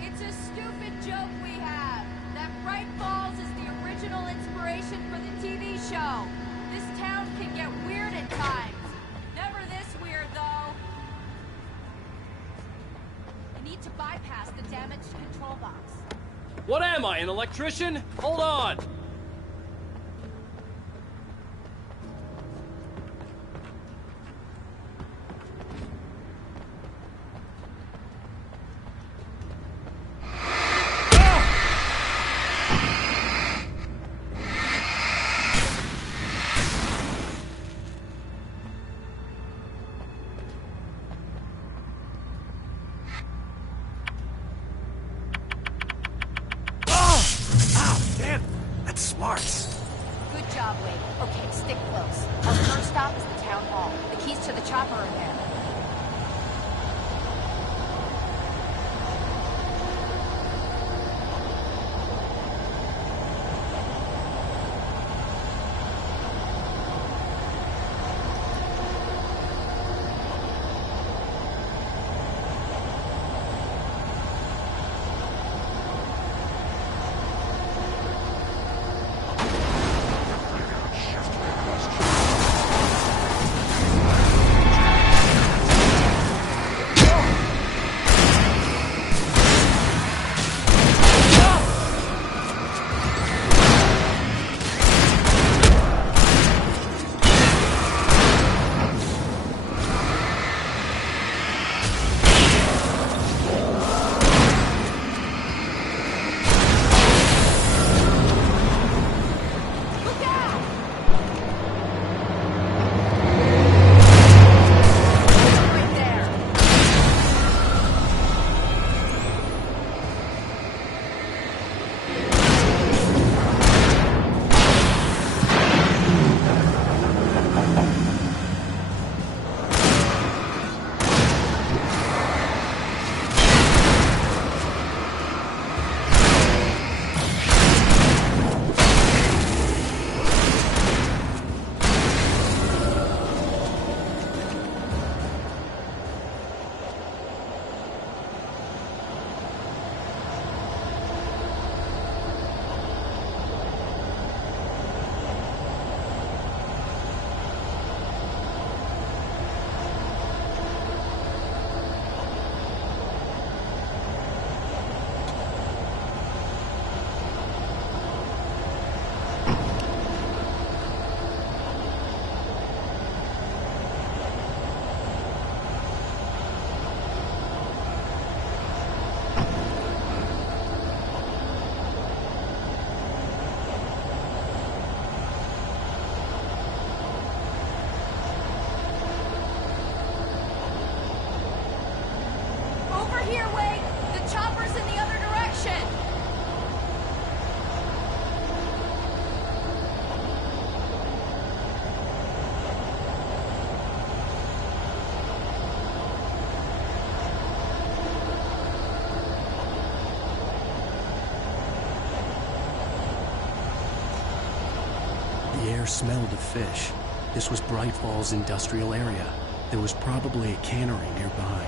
It's a stupid joke we have. That Bright Falls is the original inspiration for the TV show. This town can get weird at times. Never this weird, though. You need to bypass the damaged control box. What am I, an electrician? Hold on! Smarts. Good job, Wade. Okay, stick close. Our first stop is the town hall. The keys to the chopper are there. The air smelled of fish. This was Bright Falls industrial area. There was probably a cannery nearby.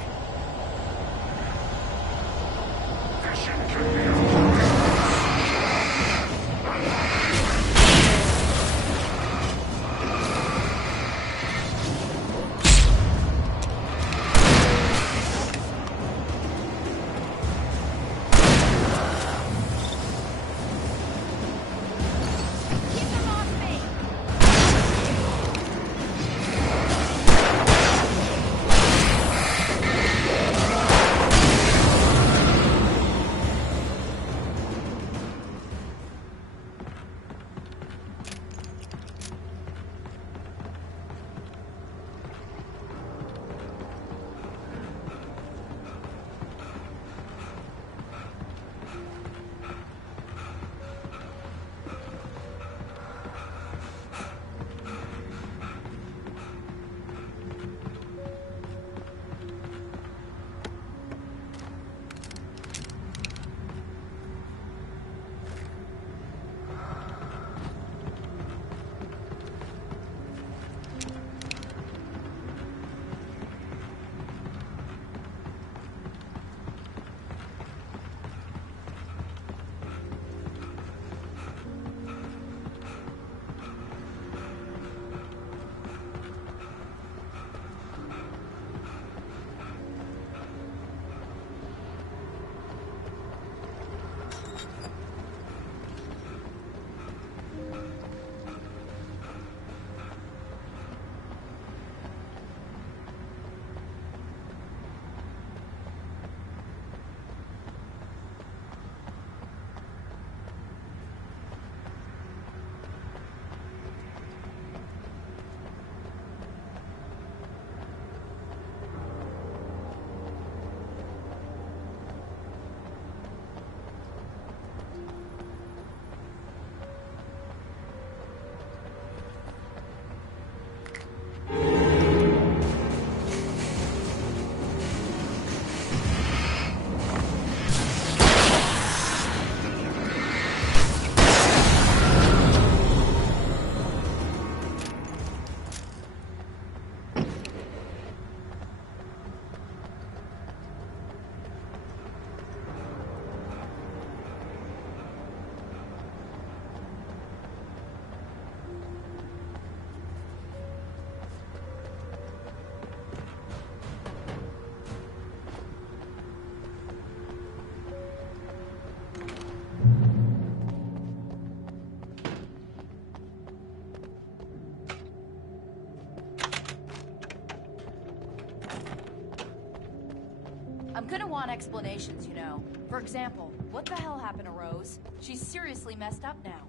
I'm gonna want explanations, you know. For example, what the hell happened to Rose? She's seriously messed up now.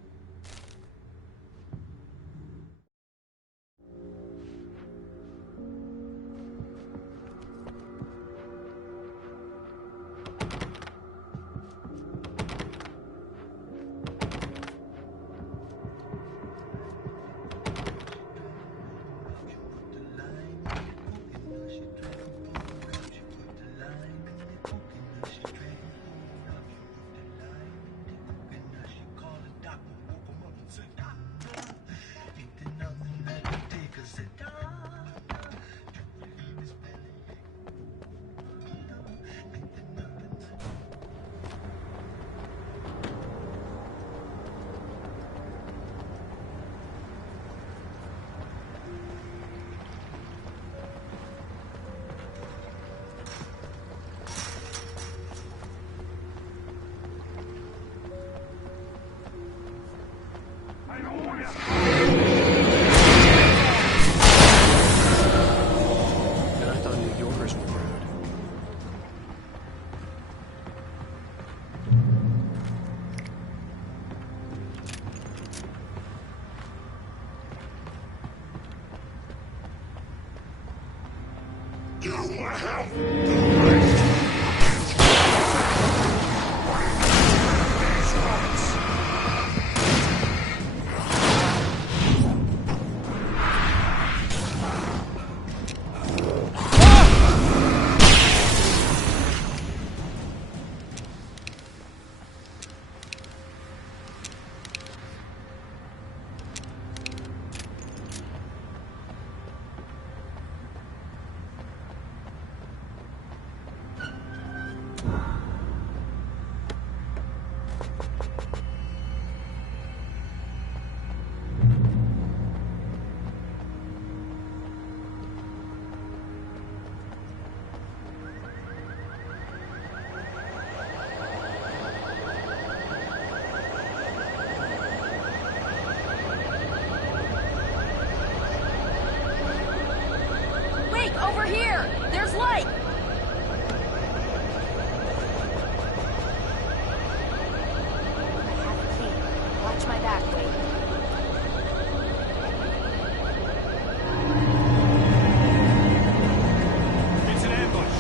And I thought New Yorkers were rude. Over here! There's light! I have a key. Watch my back, Wade. It's an ambush.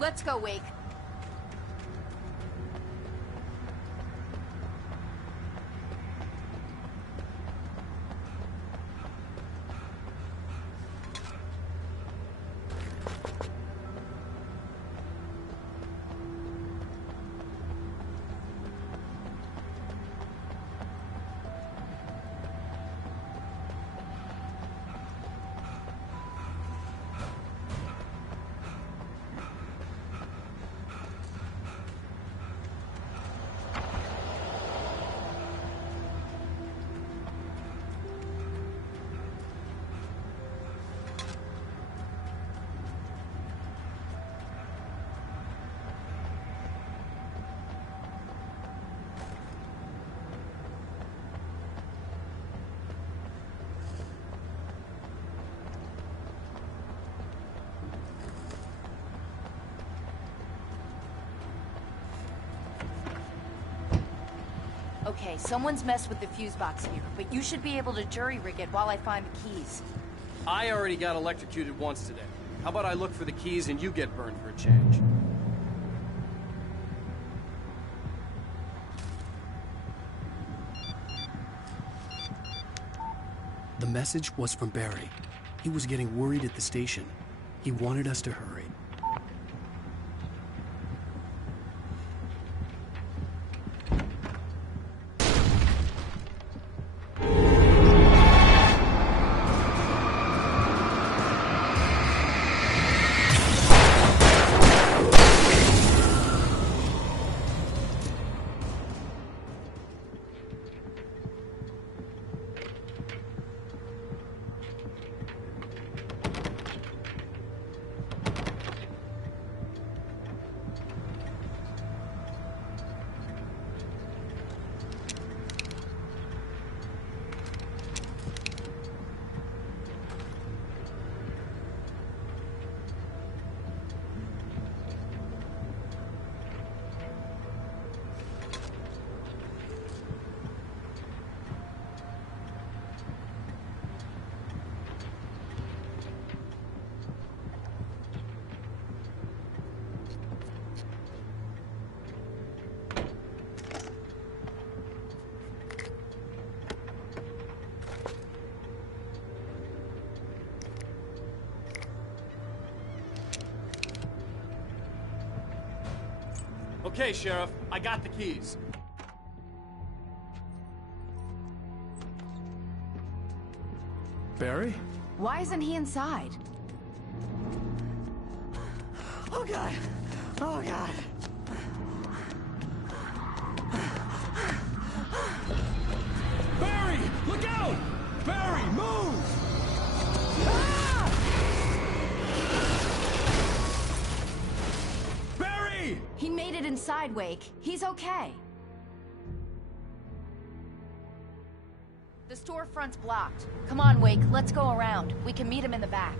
Let's go, Wake. Okay, someone's messed with the fuse box here, but you should be able to jury-rig it while I find the keys. I already got electrocuted once today. How about I look for the keys and you get burned for a change? The message was from Barry. He was getting worried at the station. He wanted us to hurry. Okay, Sheriff, I got the keys. Barry? Why isn't he inside? Oh, God. Oh, God. Barry! Look out! Barry, move! Barry! He made it inside, Wake. He's okay. The storefront's blocked. Come on, Wake, let's go around. We can meet him in the back.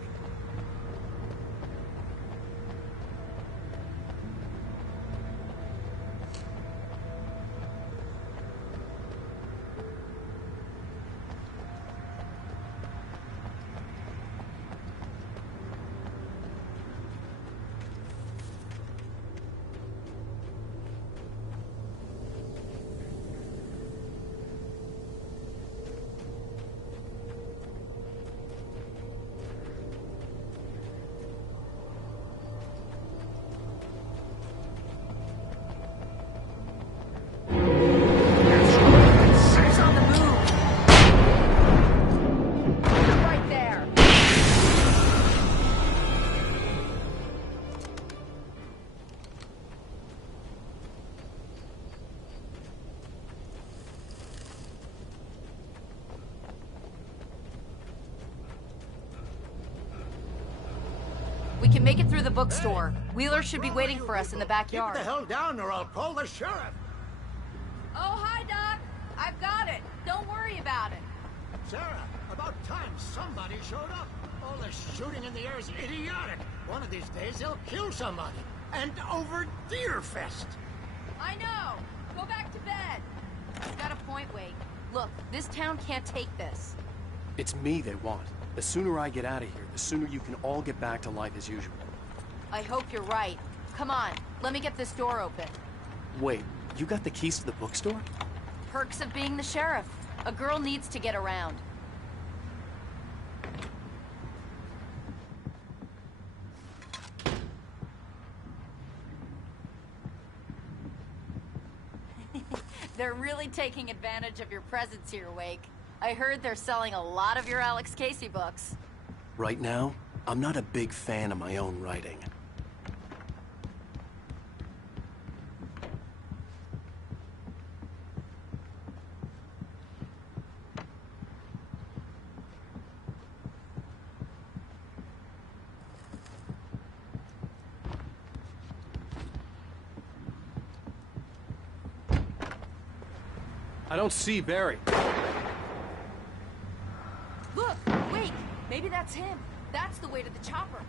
We can make it through the bookstore. Wheeler should be waiting for us in the backyard. Keep the hell down or I'll call the sheriff. Oh, hi, Doc. I've got it. Don't worry about it. Sarah, about time somebody showed up. All this shooting in the air is idiotic. One of these days they'll kill somebody. And over Deerfest. I know. Go back to bed. You've got a point, Wake. Look, this town can't take this. It's me they want. The sooner I get out of here, the sooner you can all get back to life as usual. I hope you're right. Come on, let me get this door open. Wait, you got the keys to the bookstore? Perks of being the sheriff. A girl needs to get around. They're really taking advantage of your presence here, Wake. I heard they're selling a lot of your Alex Casey books. Right now, I'm not a big fan of my own writing. I don't see Barry. Look, wait, maybe that's him. That's the way to the chopper.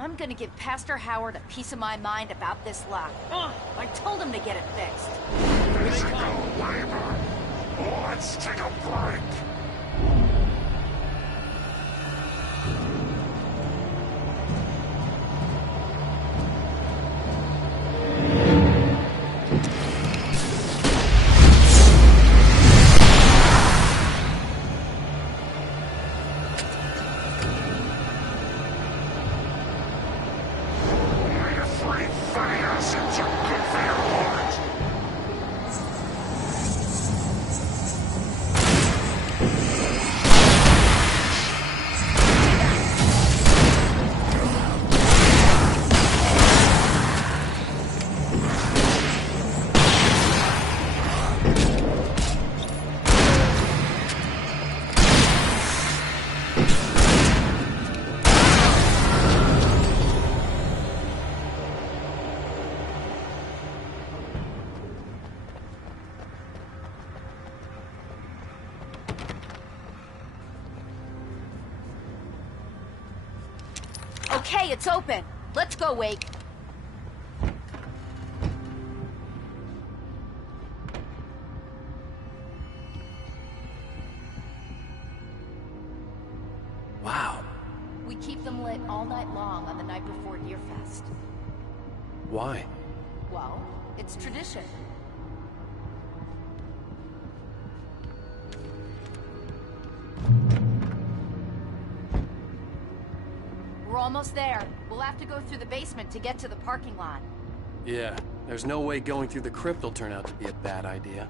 I'm gonna give Pastor Howard a piece of my mind about this lock. Ugh, I told him to get it fixed. Physical labor. Let's take a break. Okay, it's open. Let's go, Wake. Wow. We keep them lit all night long on the night before Deerfest. Why? Well, it's tradition. We're almost there. We'll have to go through the basement to get to the parking lot. Yeah, there's no way going through the crypt will turn out to be a bad idea.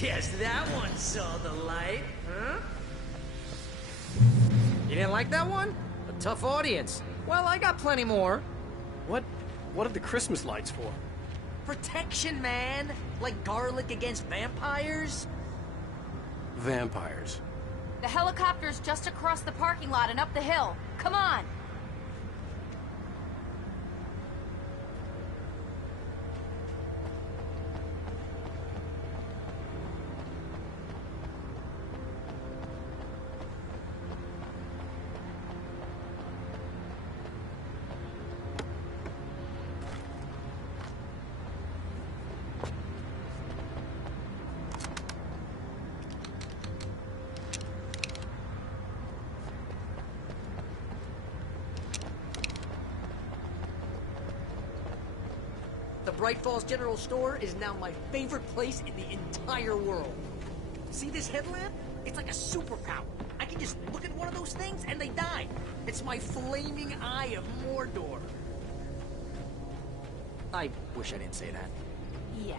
Guess that one saw the light, huh? You didn't like that one? A tough audience. Well, I got plenty more. What are the Christmas lights for? Protection, man. Like garlic against vampires. Vampires. The helicopter's just across the parking lot and up the hill. Come on! The Bright Falls General Store is now my favorite place in the entire world. See this headlamp? It's like a superpower. I can just look at one of those things and they die. It's my flaming eye of Mordor. I wish I didn't say that. Yeah.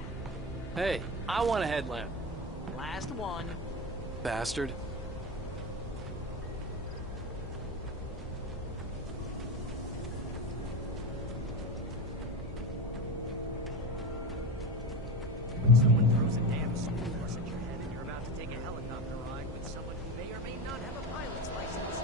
Hey, I want a headlamp. Last one. Bastard. Someone throws a damn school bus at your head and you're about to take a helicopter ride with someone who may or may not have a pilot's license.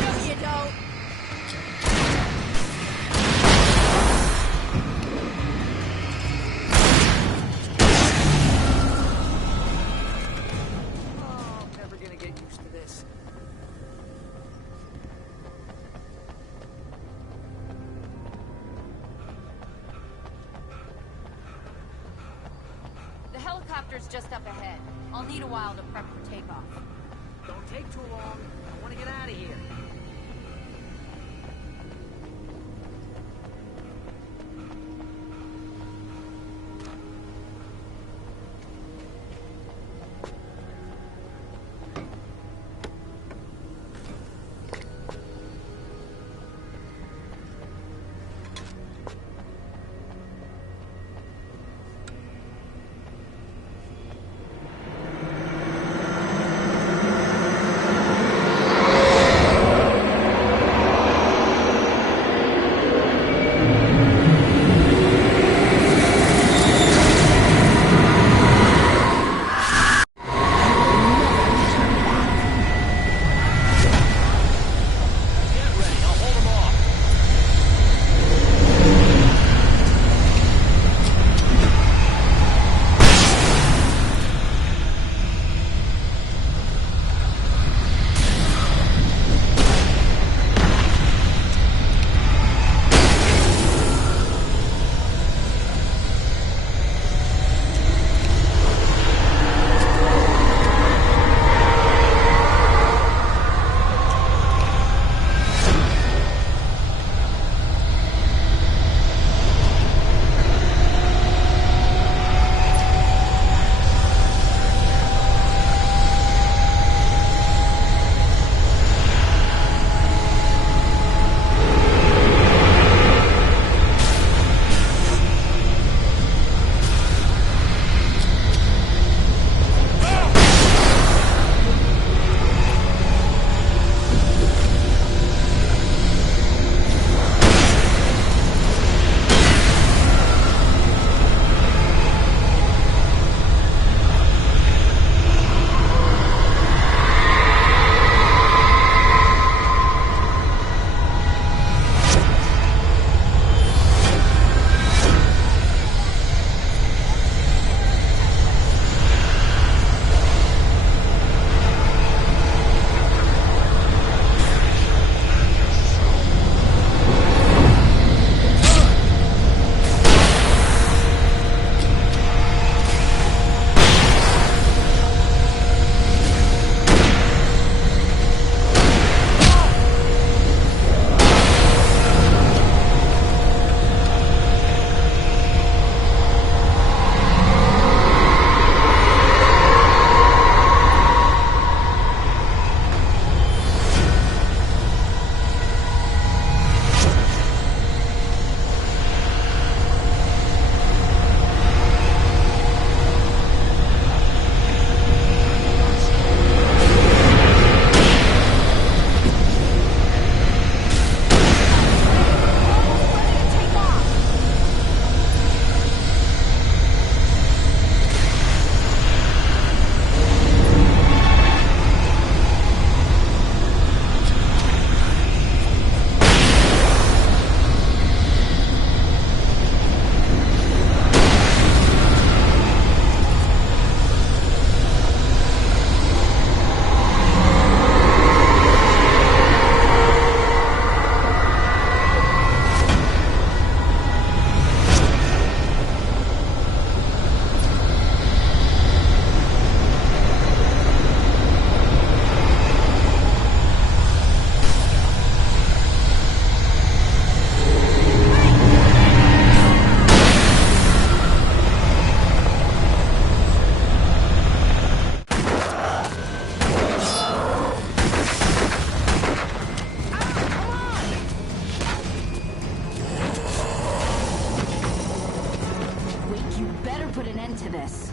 No, you don't! reactor's just up ahead. I'll need a while to prep for takeoff. Don't take too long. I want to get out of here.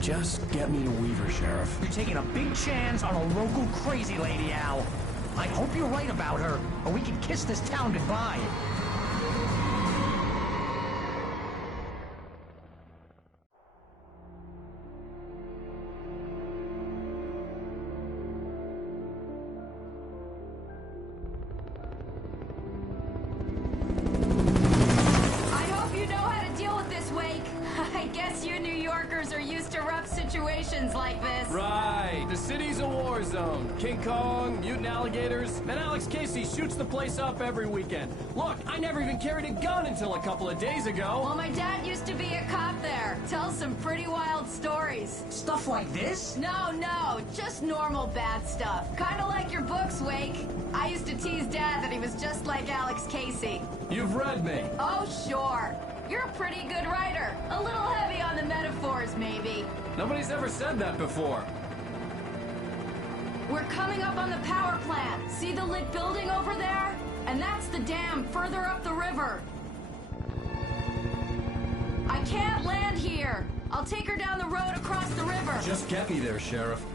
Just get me to Weaver, Sheriff. You're taking a big chance on a local crazy lady, Al. I hope you're right about her, or we can kiss this town goodbye. I guess you New Yorkers are used to rough situations like this. Right. The city's a war war zone. King Kong, mutant alligators, and Alex Casey shoots the place up every weekend. Look, I never even carried a gun until a couple of days ago. Well, my dad used to be a cop there. Tells some pretty wild stories. Stuff like this? No, just normal bad stuff. Kinda like your books, Wake. I used to tease Dad that he was just like Alex Casey. You've read me. Oh, sure. You're a pretty good writer. A little heavy on the metaphors, maybe. Nobody's ever said that before. We're coming up on the power plant. See the lit building over there? And that's the dam further up the river. I can't land here. I'll take her down the road across the river. Just get me there, Sheriff.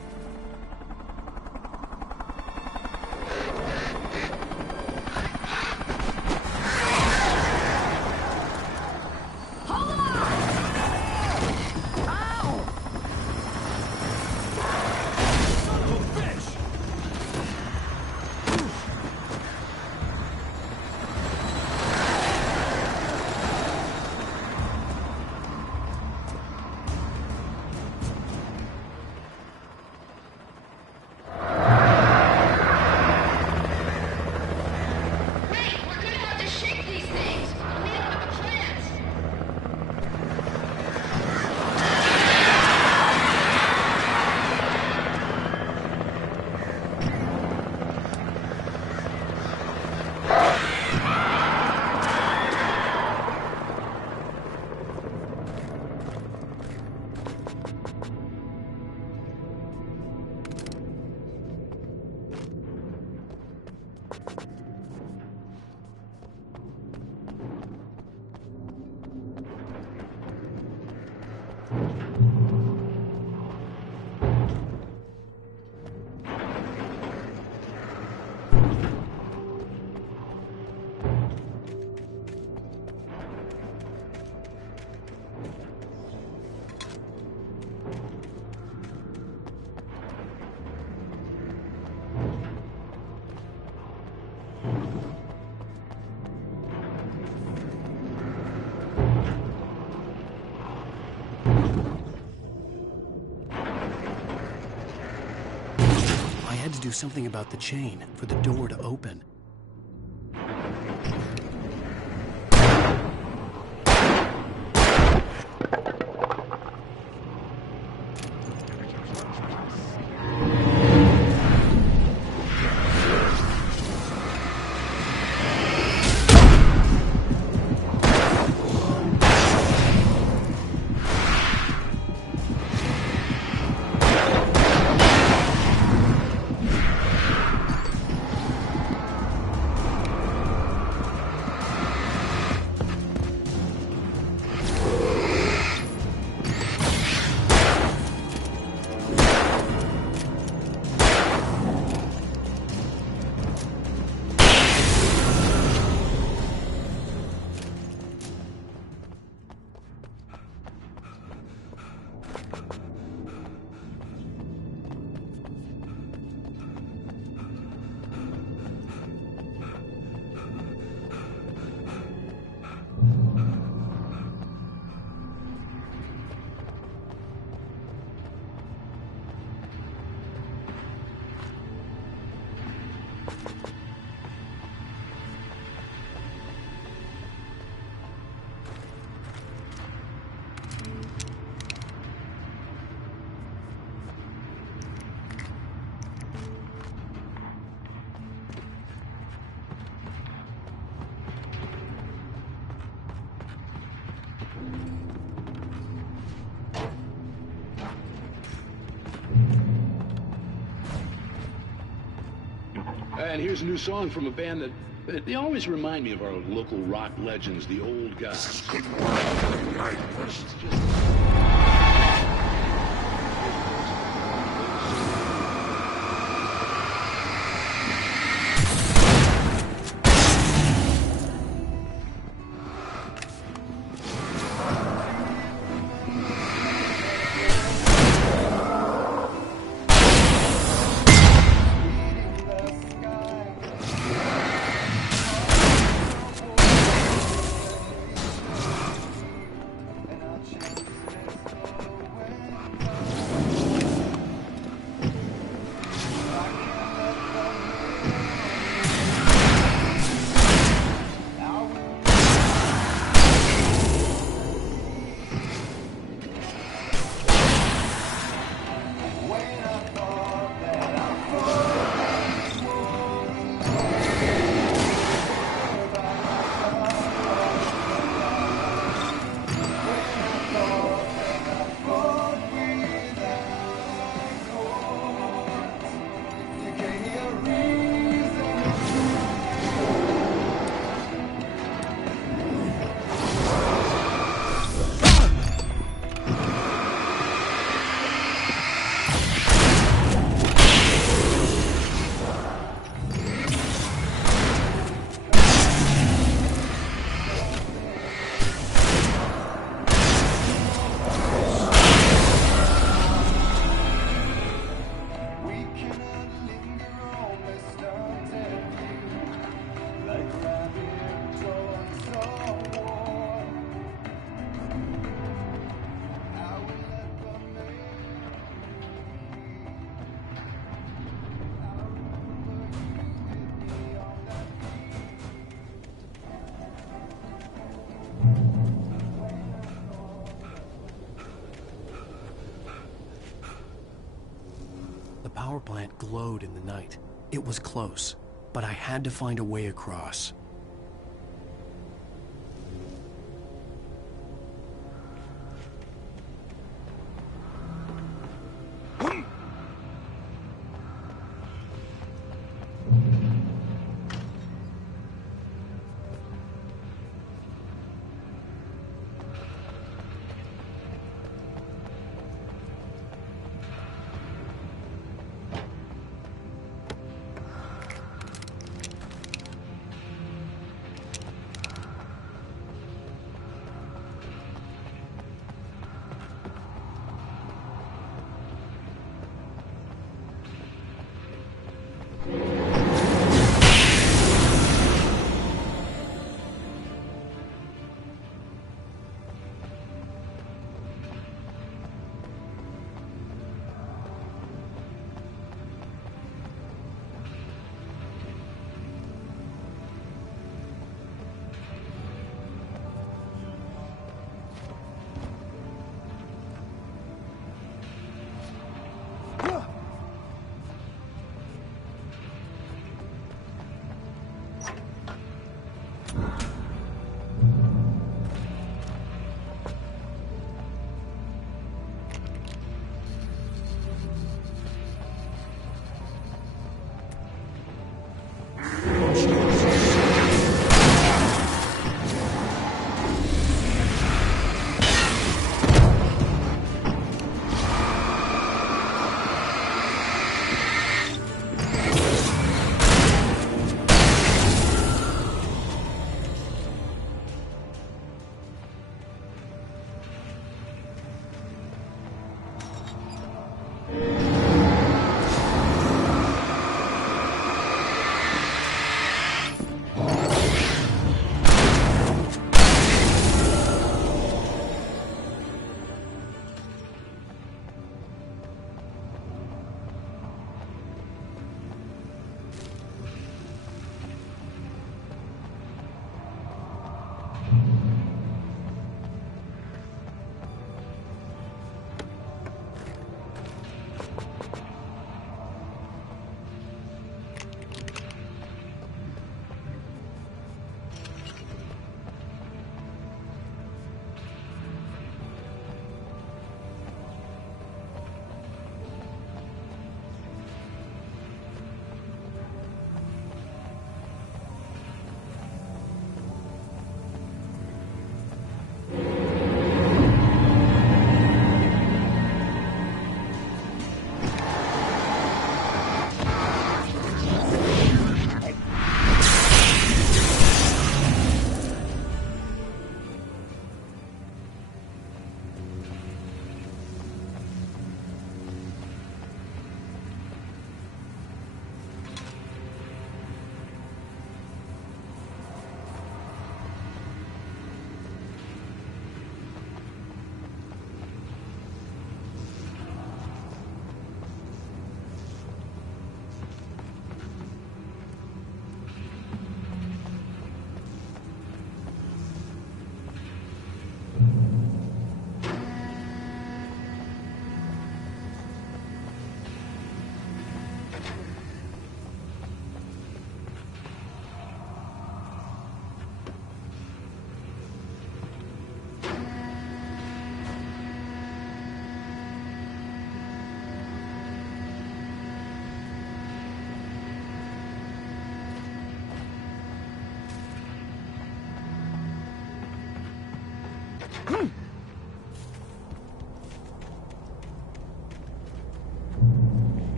I had to do something about the chain for the door to open. And here's a new song from a band that they always remind me of our local rock legends, the old guys. It's just... power plant glowed in the night. It was close, but I had to find a way across.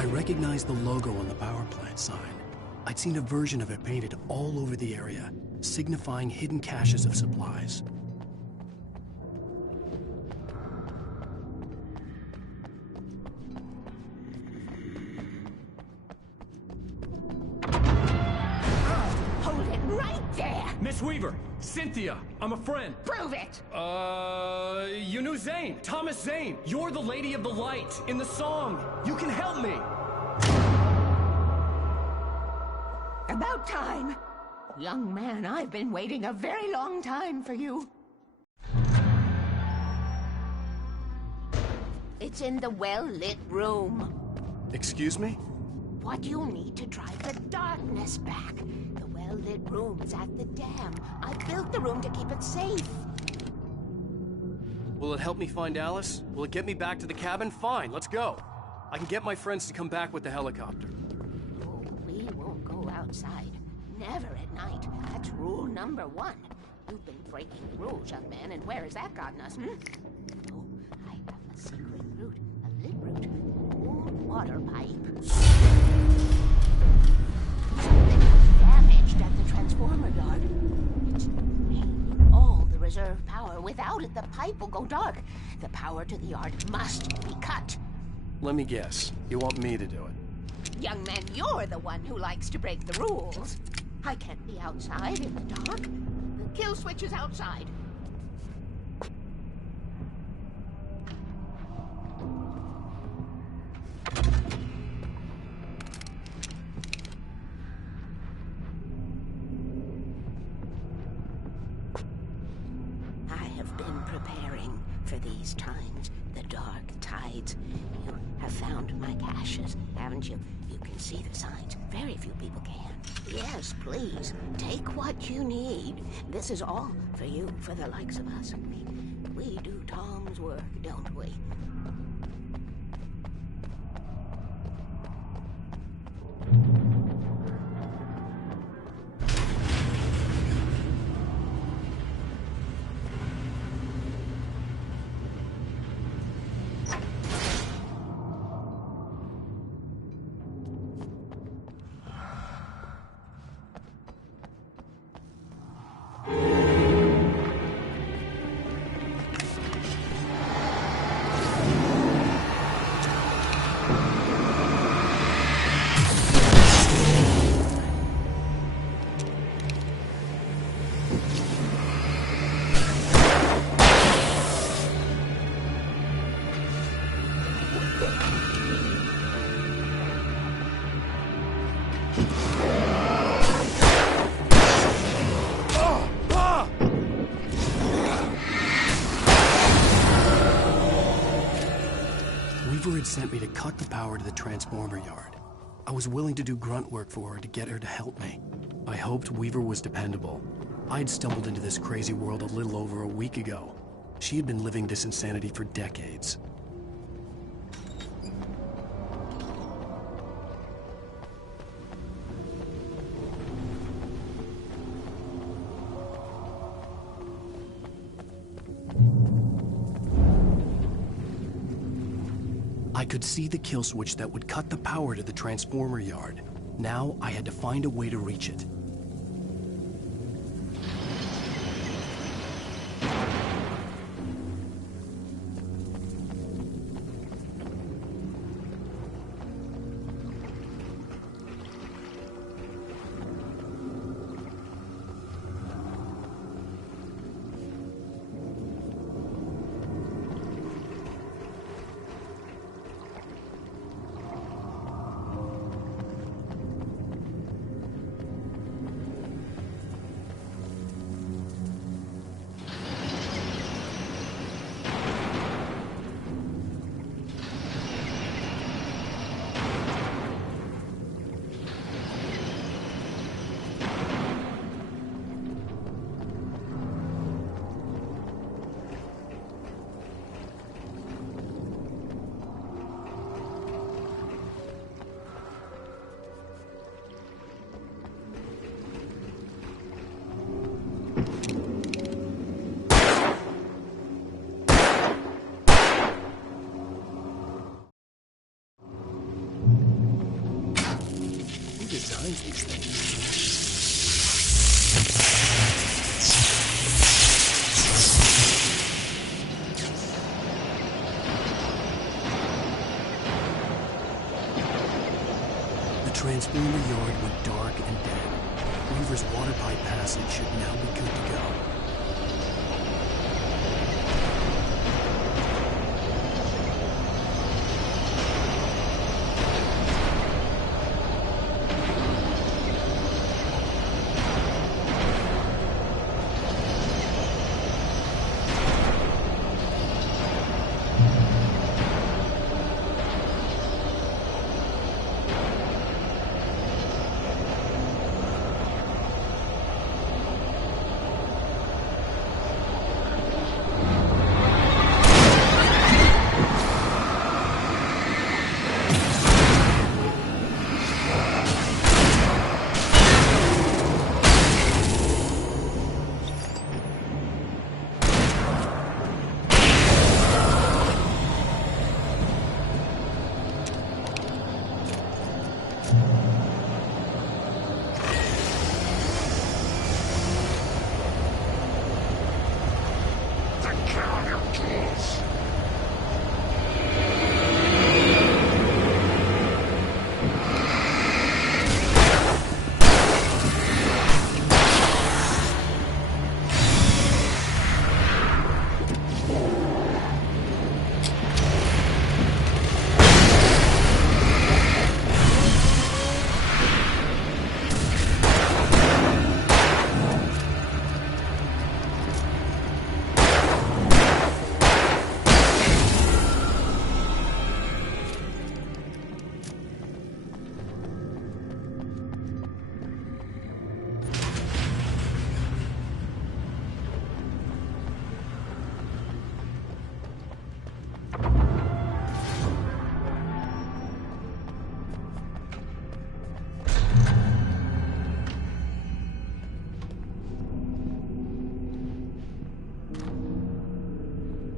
I recognized the logo on the power plant sign. I'd seen a version of it painted all over the area, signifying hidden caches of supplies. Hold it right there! Miss Weaver, Cynthia, I'm a friend. Prove it! You knew Zane, Thomas Zane. You're the Lady of the Light in the song. You can help me. About time. Young man, I've been waiting a very long time for you. It's in the well-lit room. Excuse me? What you need to drive the darkness back. The well-lit room's at the dam. I built the room to keep it safe. Will it help me find Alice? Will it get me back to the cabin? Fine, let's go. I can get my friends to come back with the helicopter. Oh, we won't go outside. Never at night. That's rule number 1. You've been breaking rules, young man, and where has that gotten us, Oh, I have a secret route. A lit route. Old water pipe. Something damaged at the transformer yard. It's draining all the reserve power. Without it, the pipe will go dark. The power to the yard must be cut. Let me guess. You want me to do it? Young man, you're the one who likes to break the rules. I can't be outside in the dark. The kill switch is outside. I have been preparing for these times, the dark tides. You have found my caches, haven't you? You can see the signs. Very few people can. Yes, please. Take what you need. This is all for you, for the likes of us. We do Tom's work, don't we? Weaver had sent me to cut the power to the transformer yard. I was willing to do grunt work for her to get her to help me. I hoped Weaver was dependable. I'd stumbled into this crazy world a little over a week ago. She had been living this insanity for decades. I could see the kill switch that would cut the power to the transformer yard. Now I had to find a way to reach it. designs these things? The transponder yard went dark and dead. Weaver's water pipe passage should now be good to go.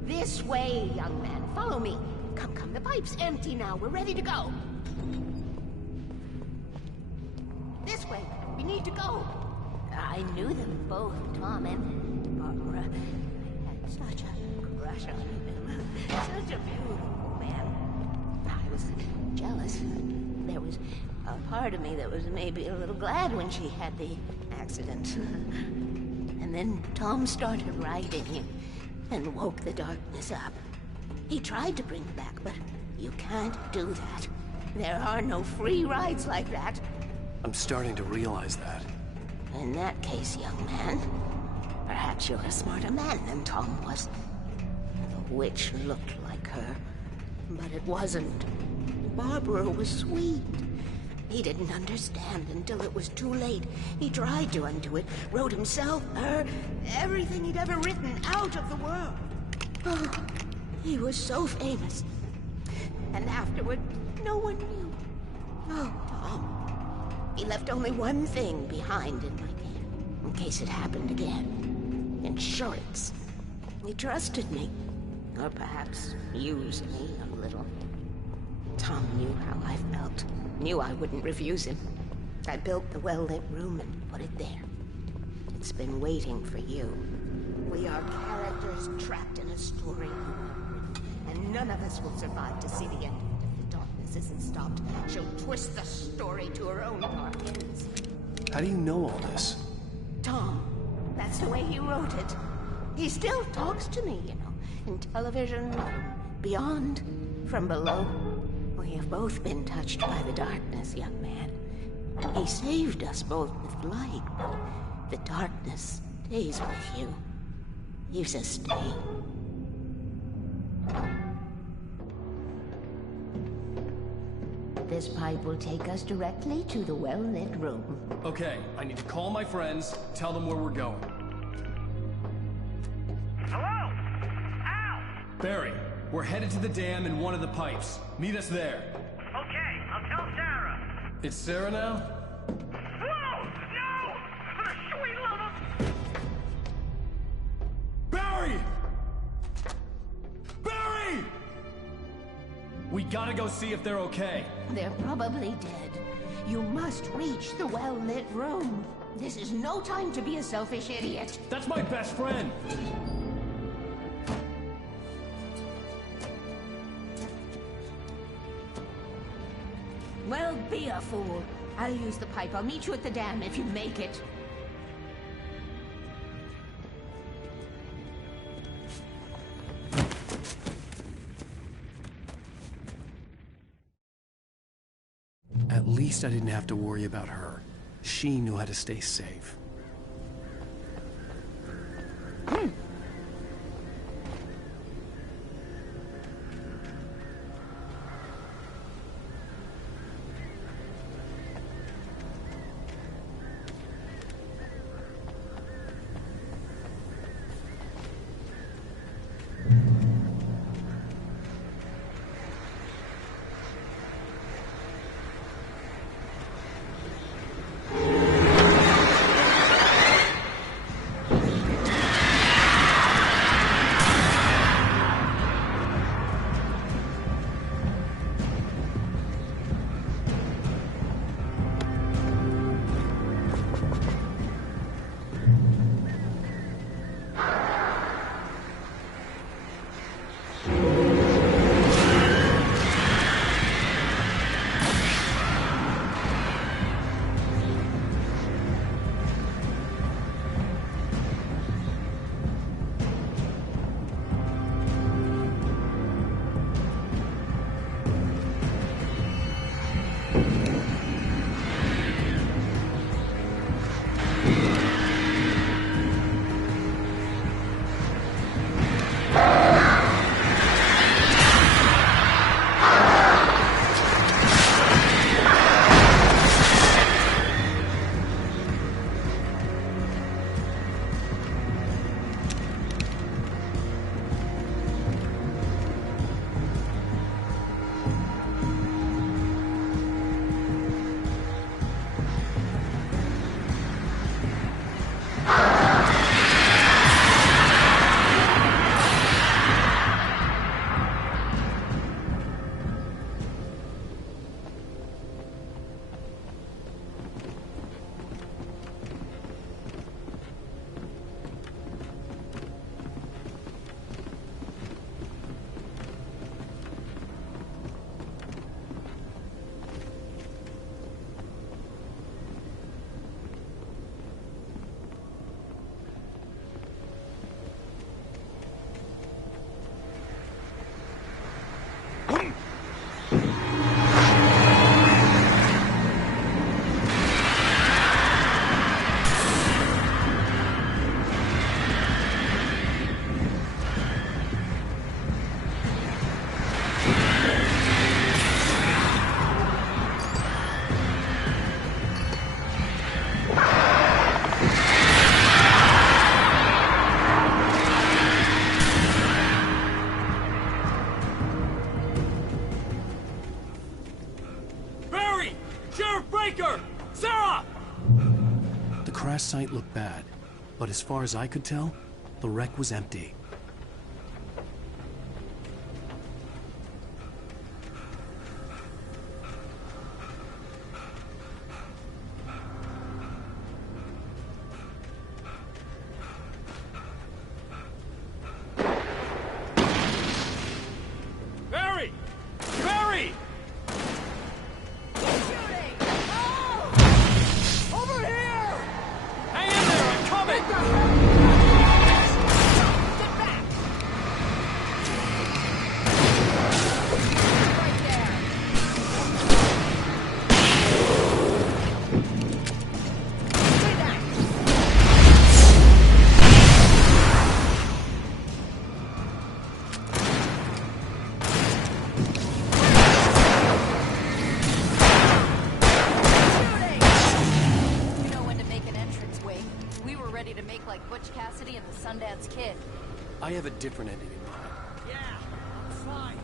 This way, young man. Follow me. Come, come. The pipe's empty now. We're ready to go. This way. We need to go. I knew them both, Tom and Barbara. I had such a crush on him. Such a beautiful man. I was jealous. There was a part of me that was maybe a little glad when she had the accident. And then Tom started riding him and woke the darkness up. He tried to bring her back, but you can't do that. There are no free rides like that. I'm starting to realize that. In that case, young man, perhaps you're a smarter man than Tom was. The witch looked like her, but it wasn't. Barbara was sweet. He didn't understand until it was too late. He tried to undo it, wrote himself, her, everything he'd ever written out of the world. Oh, he was so famous. And afterward, no one knew. Oh, Tom. He left only one thing behind in my care, in case it happened again. Insurance. He trusted me. Or perhaps used me a little. Tom knew how I felt. Knew I wouldn't refuse him. I built the well-lit room and put it there. It's been waiting for you. We are characters trapped in a story, and none of us will survive to see the end of it if the darkness isn't stopped. She'll twist the story to her own dark ends. How do you know all this? Tom, that's the way he wrote it. He still talks to me, you know, in television, beyond, from below. We have both been touched by the darkness, young man. He saved us both with light, but the darkness stays with you. Leaves a stain. This pipe will take us directly to the well-lit room. Okay, I need to call my friends, tell them where we're going. Hello? Al! Barry, we're headed to the dam in one of the pipes. Meet us there. Okay, I'll tell Sarah. It's Sarah now? Whoa! No! For the sweet love of... Barry! Barry! We gotta go see if they're okay. They're probably dead. You must reach the well-lit room. This is no time to be a selfish idiot. That's my best friend. Well, be a fool. I'll use the pipe. I'll meet you at the dam if you make it. At least I didn't have to worry about her. She knew how to stay safe. crash site looked bad, but as far as I could tell, the wreck was empty. I have a different ending in mind. Yeah, I'm fine.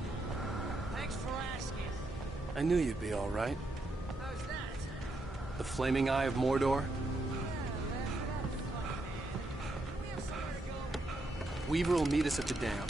Thanks for asking. I knew you'd be all right. How's that? The flaming eye of Mordor? Weaver will meet us at the dam.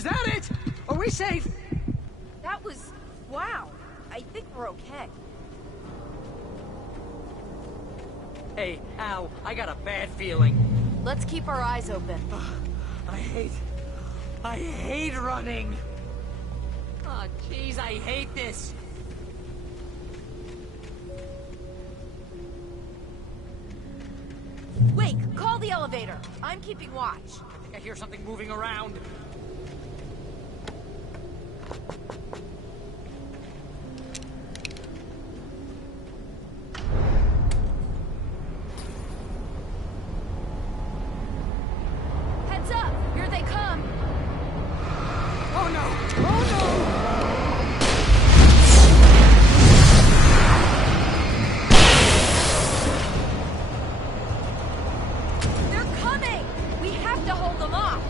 Was that it? Are we safe? That was... wow. I think we're okay. Hey, Al, I got a bad feeling. Let's keep our eyes open. I hate running. Oh, jeez, I hate this. Wake, call the elevator. I'm keeping watch. I think I hear something moving around. Heads up! Here they come! Oh no! Oh no! They're coming! We have to hold them off!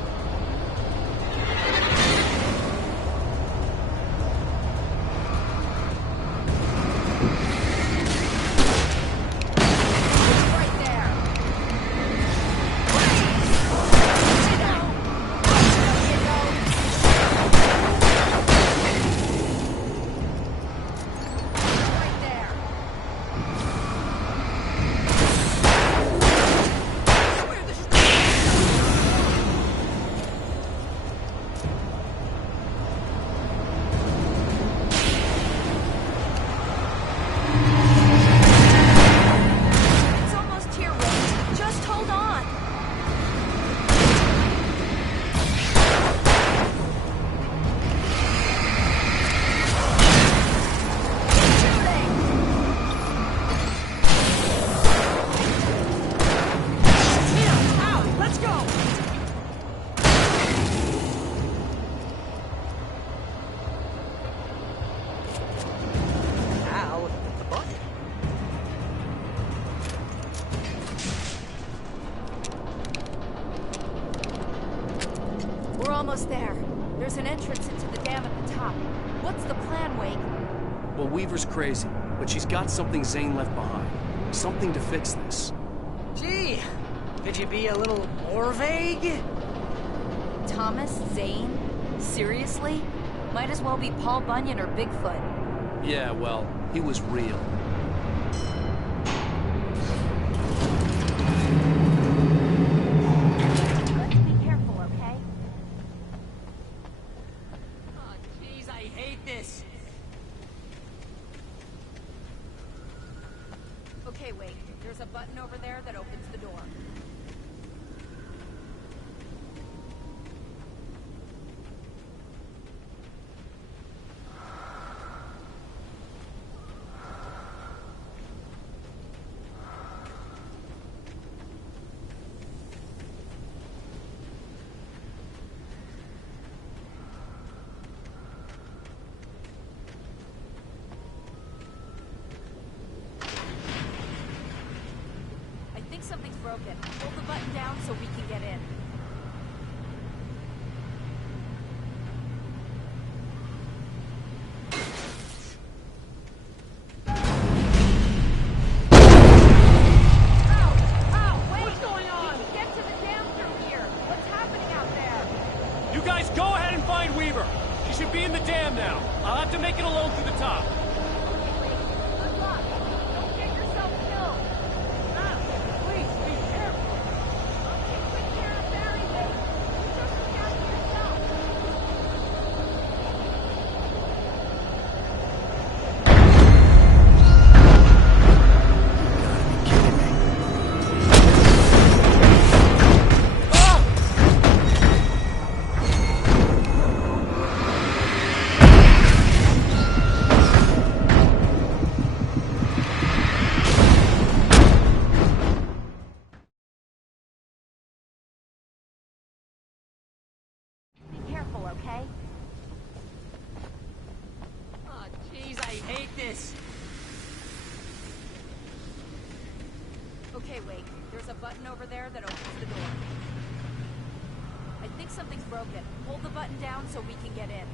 We're almost there. There's an entrance into the dam at the top. What's the plan, Wake? Well, Weaver's crazy, but she's got something Zane left behind. Something to fix this. Gee, could you be a little more vague? Thomas Zane? Seriously? Might as well be Paul Bunyan or Bigfoot. Yeah, well, he was real. Let's be careful, okay? Oh, jeez, I hate this. Okay, Wake. There's a button over there that opens the door. I think something's broken. Hold the button down so we can get in. You guys go ahead and find Weaver. She should be in the dam now. I'll have to make it alone through the top. Good luck. Don't get yourself killed. Please, be careful. I'll take good care of Barry, Wake. You just look after yourself. Be careful, okay? Oh, jeez, I hate this. Okay, Wake. There's a button over there that opens the door. I think something's broken. Hold the button down so we can get in.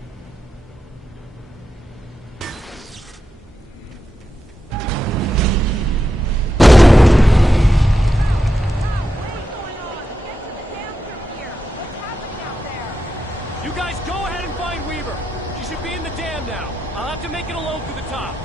You guys go ahead and find Weaver. She should be in the dam now. I'll have to make it alone through the top.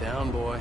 Down, boy.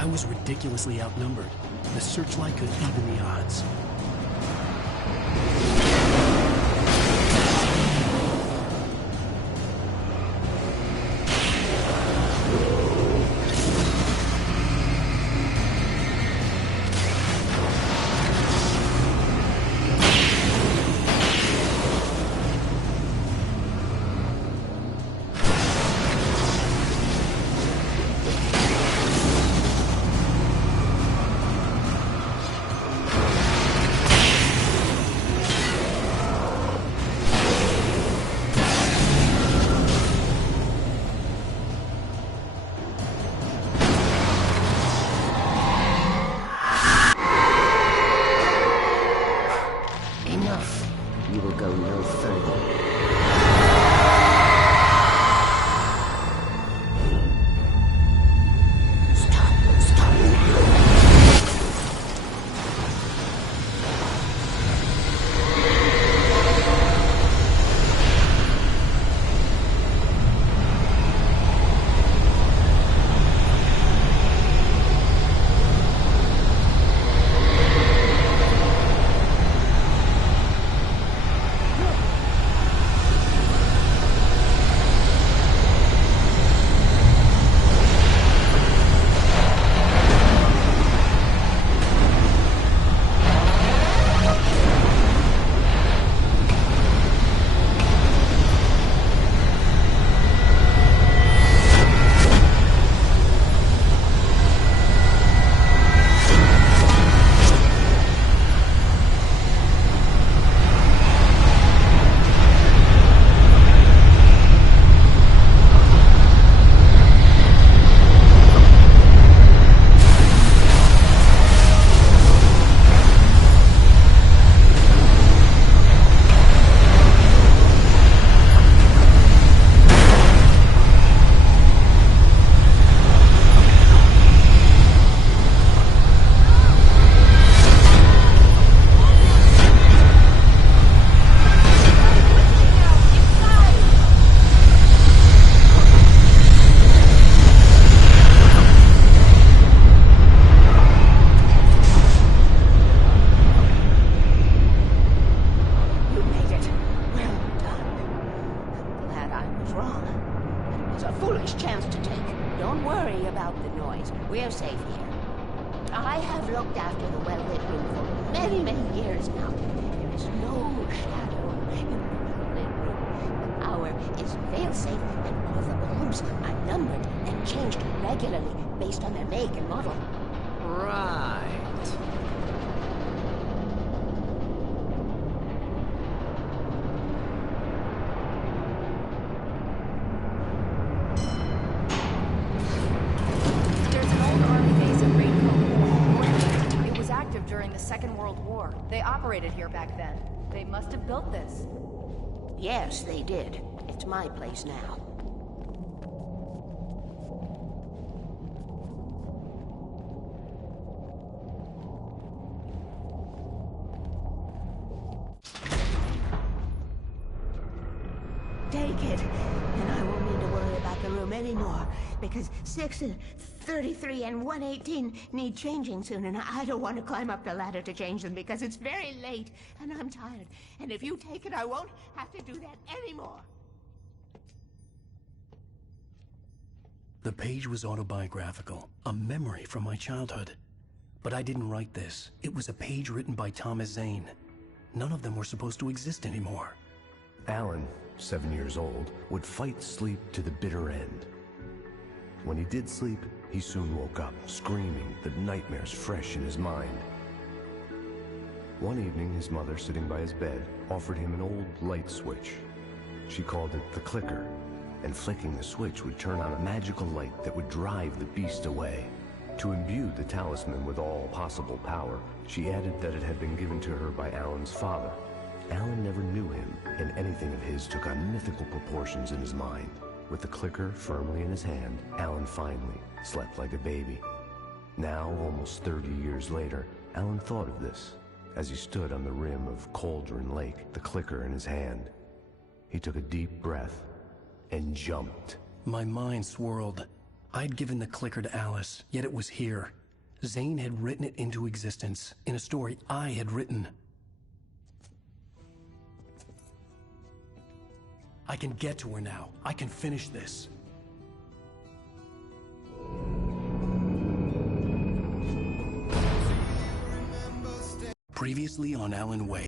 I was ridiculously outnumbered. The searchlight could even the odds. You will go no further. We're safe here. I have looked after the well-lit room for many, many years now. There is no shadow in the well-lit room. The power is fail-safe and all of the balloons tubes are numbered and changed regularly based on their make and model. Right. There's an old army base at Rainbow. It was active during the Second World War. They operated here back then. They must have built this. Yes, they did. It's my place now. Take it, and I won't need to worry about the room anymore, because 6 and 33 and 118 need changing soon, and I don't want to climb up the ladder to change them because it's very late, and I'm tired. And if you take it, I won't have to do that anymore. The page was autobiographical, a memory from my childhood. But I didn't write this. It was a page written by Thomas Zane. None of them were supposed to exist anymore. Alan, 7 years old, would fight sleep to the bitter end. When he did sleep, he soon woke up, screaming, the nightmares fresh in his mind. One evening, his mother, sitting by his bed, offered him an old light switch. She called it the clicker, and flicking the switch would turn on a magical light that would drive the beast away. To imbue the talisman with all possible power, she added that it had been given to her by Alan's father. Alan never knew him, and anything of his took on mythical proportions in his mind. With the clicker firmly in his hand, Alan finally slept like a baby. Now, almost 30 years later, Alan thought of this as he stood on the rim of Cauldron Lake, the clicker in his hand. He took a deep breath and jumped. My mind swirled. I'd given the clicker to Alice, yet it was here. Zane had written it into existence, in a story I had written. I can get to her now. I can finish this. Previously on Alan Wake.